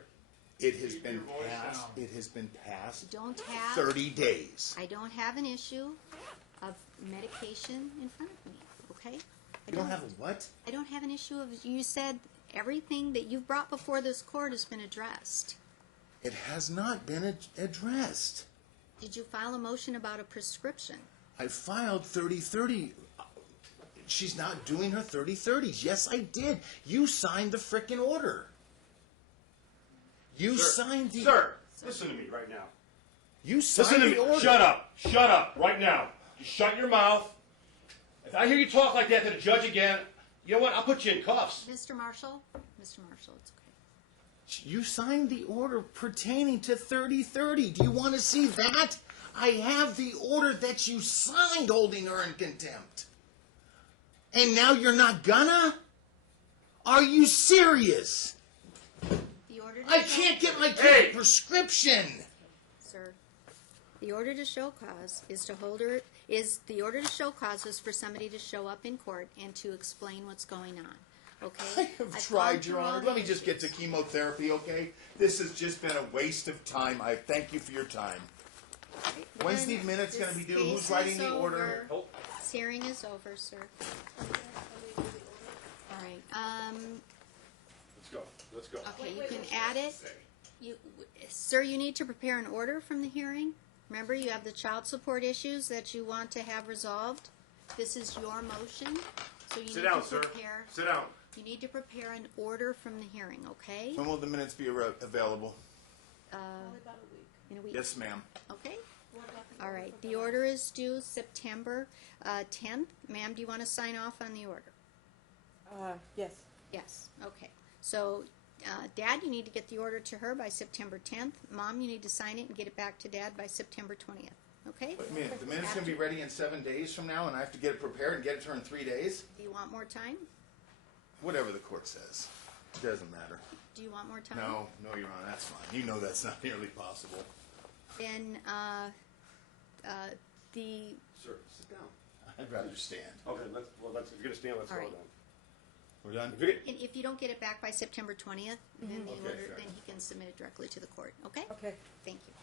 It has Keep been your voice passed. down. It has been passed. Don't have 30 days. I don't have an issue of medication in front of me, okay? You don't have a what? I don't have an issue of, you said everything that you've brought before this court has been addressed. It has not been addressed. Did you file a motion about a prescription? I filed 3030. She's not doing her 3030s. Yes, I did. You signed the frickin' order. You signed the... Sir, listen to me right now. You signed Listen to the me. order. Shut up. Shut up right now. Just shut your mouth. If I hear you talk like that to the judge again, you know what? I'll put you in cuffs. Mr. Marshall? Mr. Marshall, it's okay. You signed the order pertaining to 3030. Do you want to see that? I have the order that you signed holding her in contempt. And now you're not gonna? Are you serious? The order to I show- can't get my kid Hey! a prescription. Sir, the order to show cause is to hold her, the order to show cause is for somebody to show up in court and to explain what's going on, okay? I have I've tried, gone through Your all Honor. the Let me just get to issues. chemotherapy, okay? This has just been a waste of time. I thank you for your time. When's the Then minutes this going to be due? case Who's writing is the order? over. This hearing is over, sir. All right, Let's go. Let's go. okay, you can add it. Sir, you need to prepare an order from the hearing. Remember, you have the child support issues that you want to have resolved. This is your motion, so you Sit need down, to sir. prepare. Sit down. You need to prepare an order from the hearing, okay? When will the minutes be available? Only about a week. In a week. Yes, ma'am. Okay. What about the All order right. for The order is due September 10th. Ma'am, do you want to sign off on the order? Yes. Yes. Okay. So, Dad, you need to get the order to her by September 10th. Mom, you need to sign it and get it back to Dad by September 20th. Okay? Wait a minute. The minutes going to be ready in 7 days from now, and I have to get it prepared and get it to her in 3 days? Do you want more time? Whatever the court says. It doesn't matter. Do you want more time? No, Your Honor, that's fine. You know that's not nearly possible. Then, the, Sir, sit down. I'd rather stand. Okay, if you're going to stand, let's All go right. then. We're done? If you're gonna- and if you don't get it back by September 20th, then the Okay, order, fair then he can submit it directly to the court. Okay? Okay. Thank you.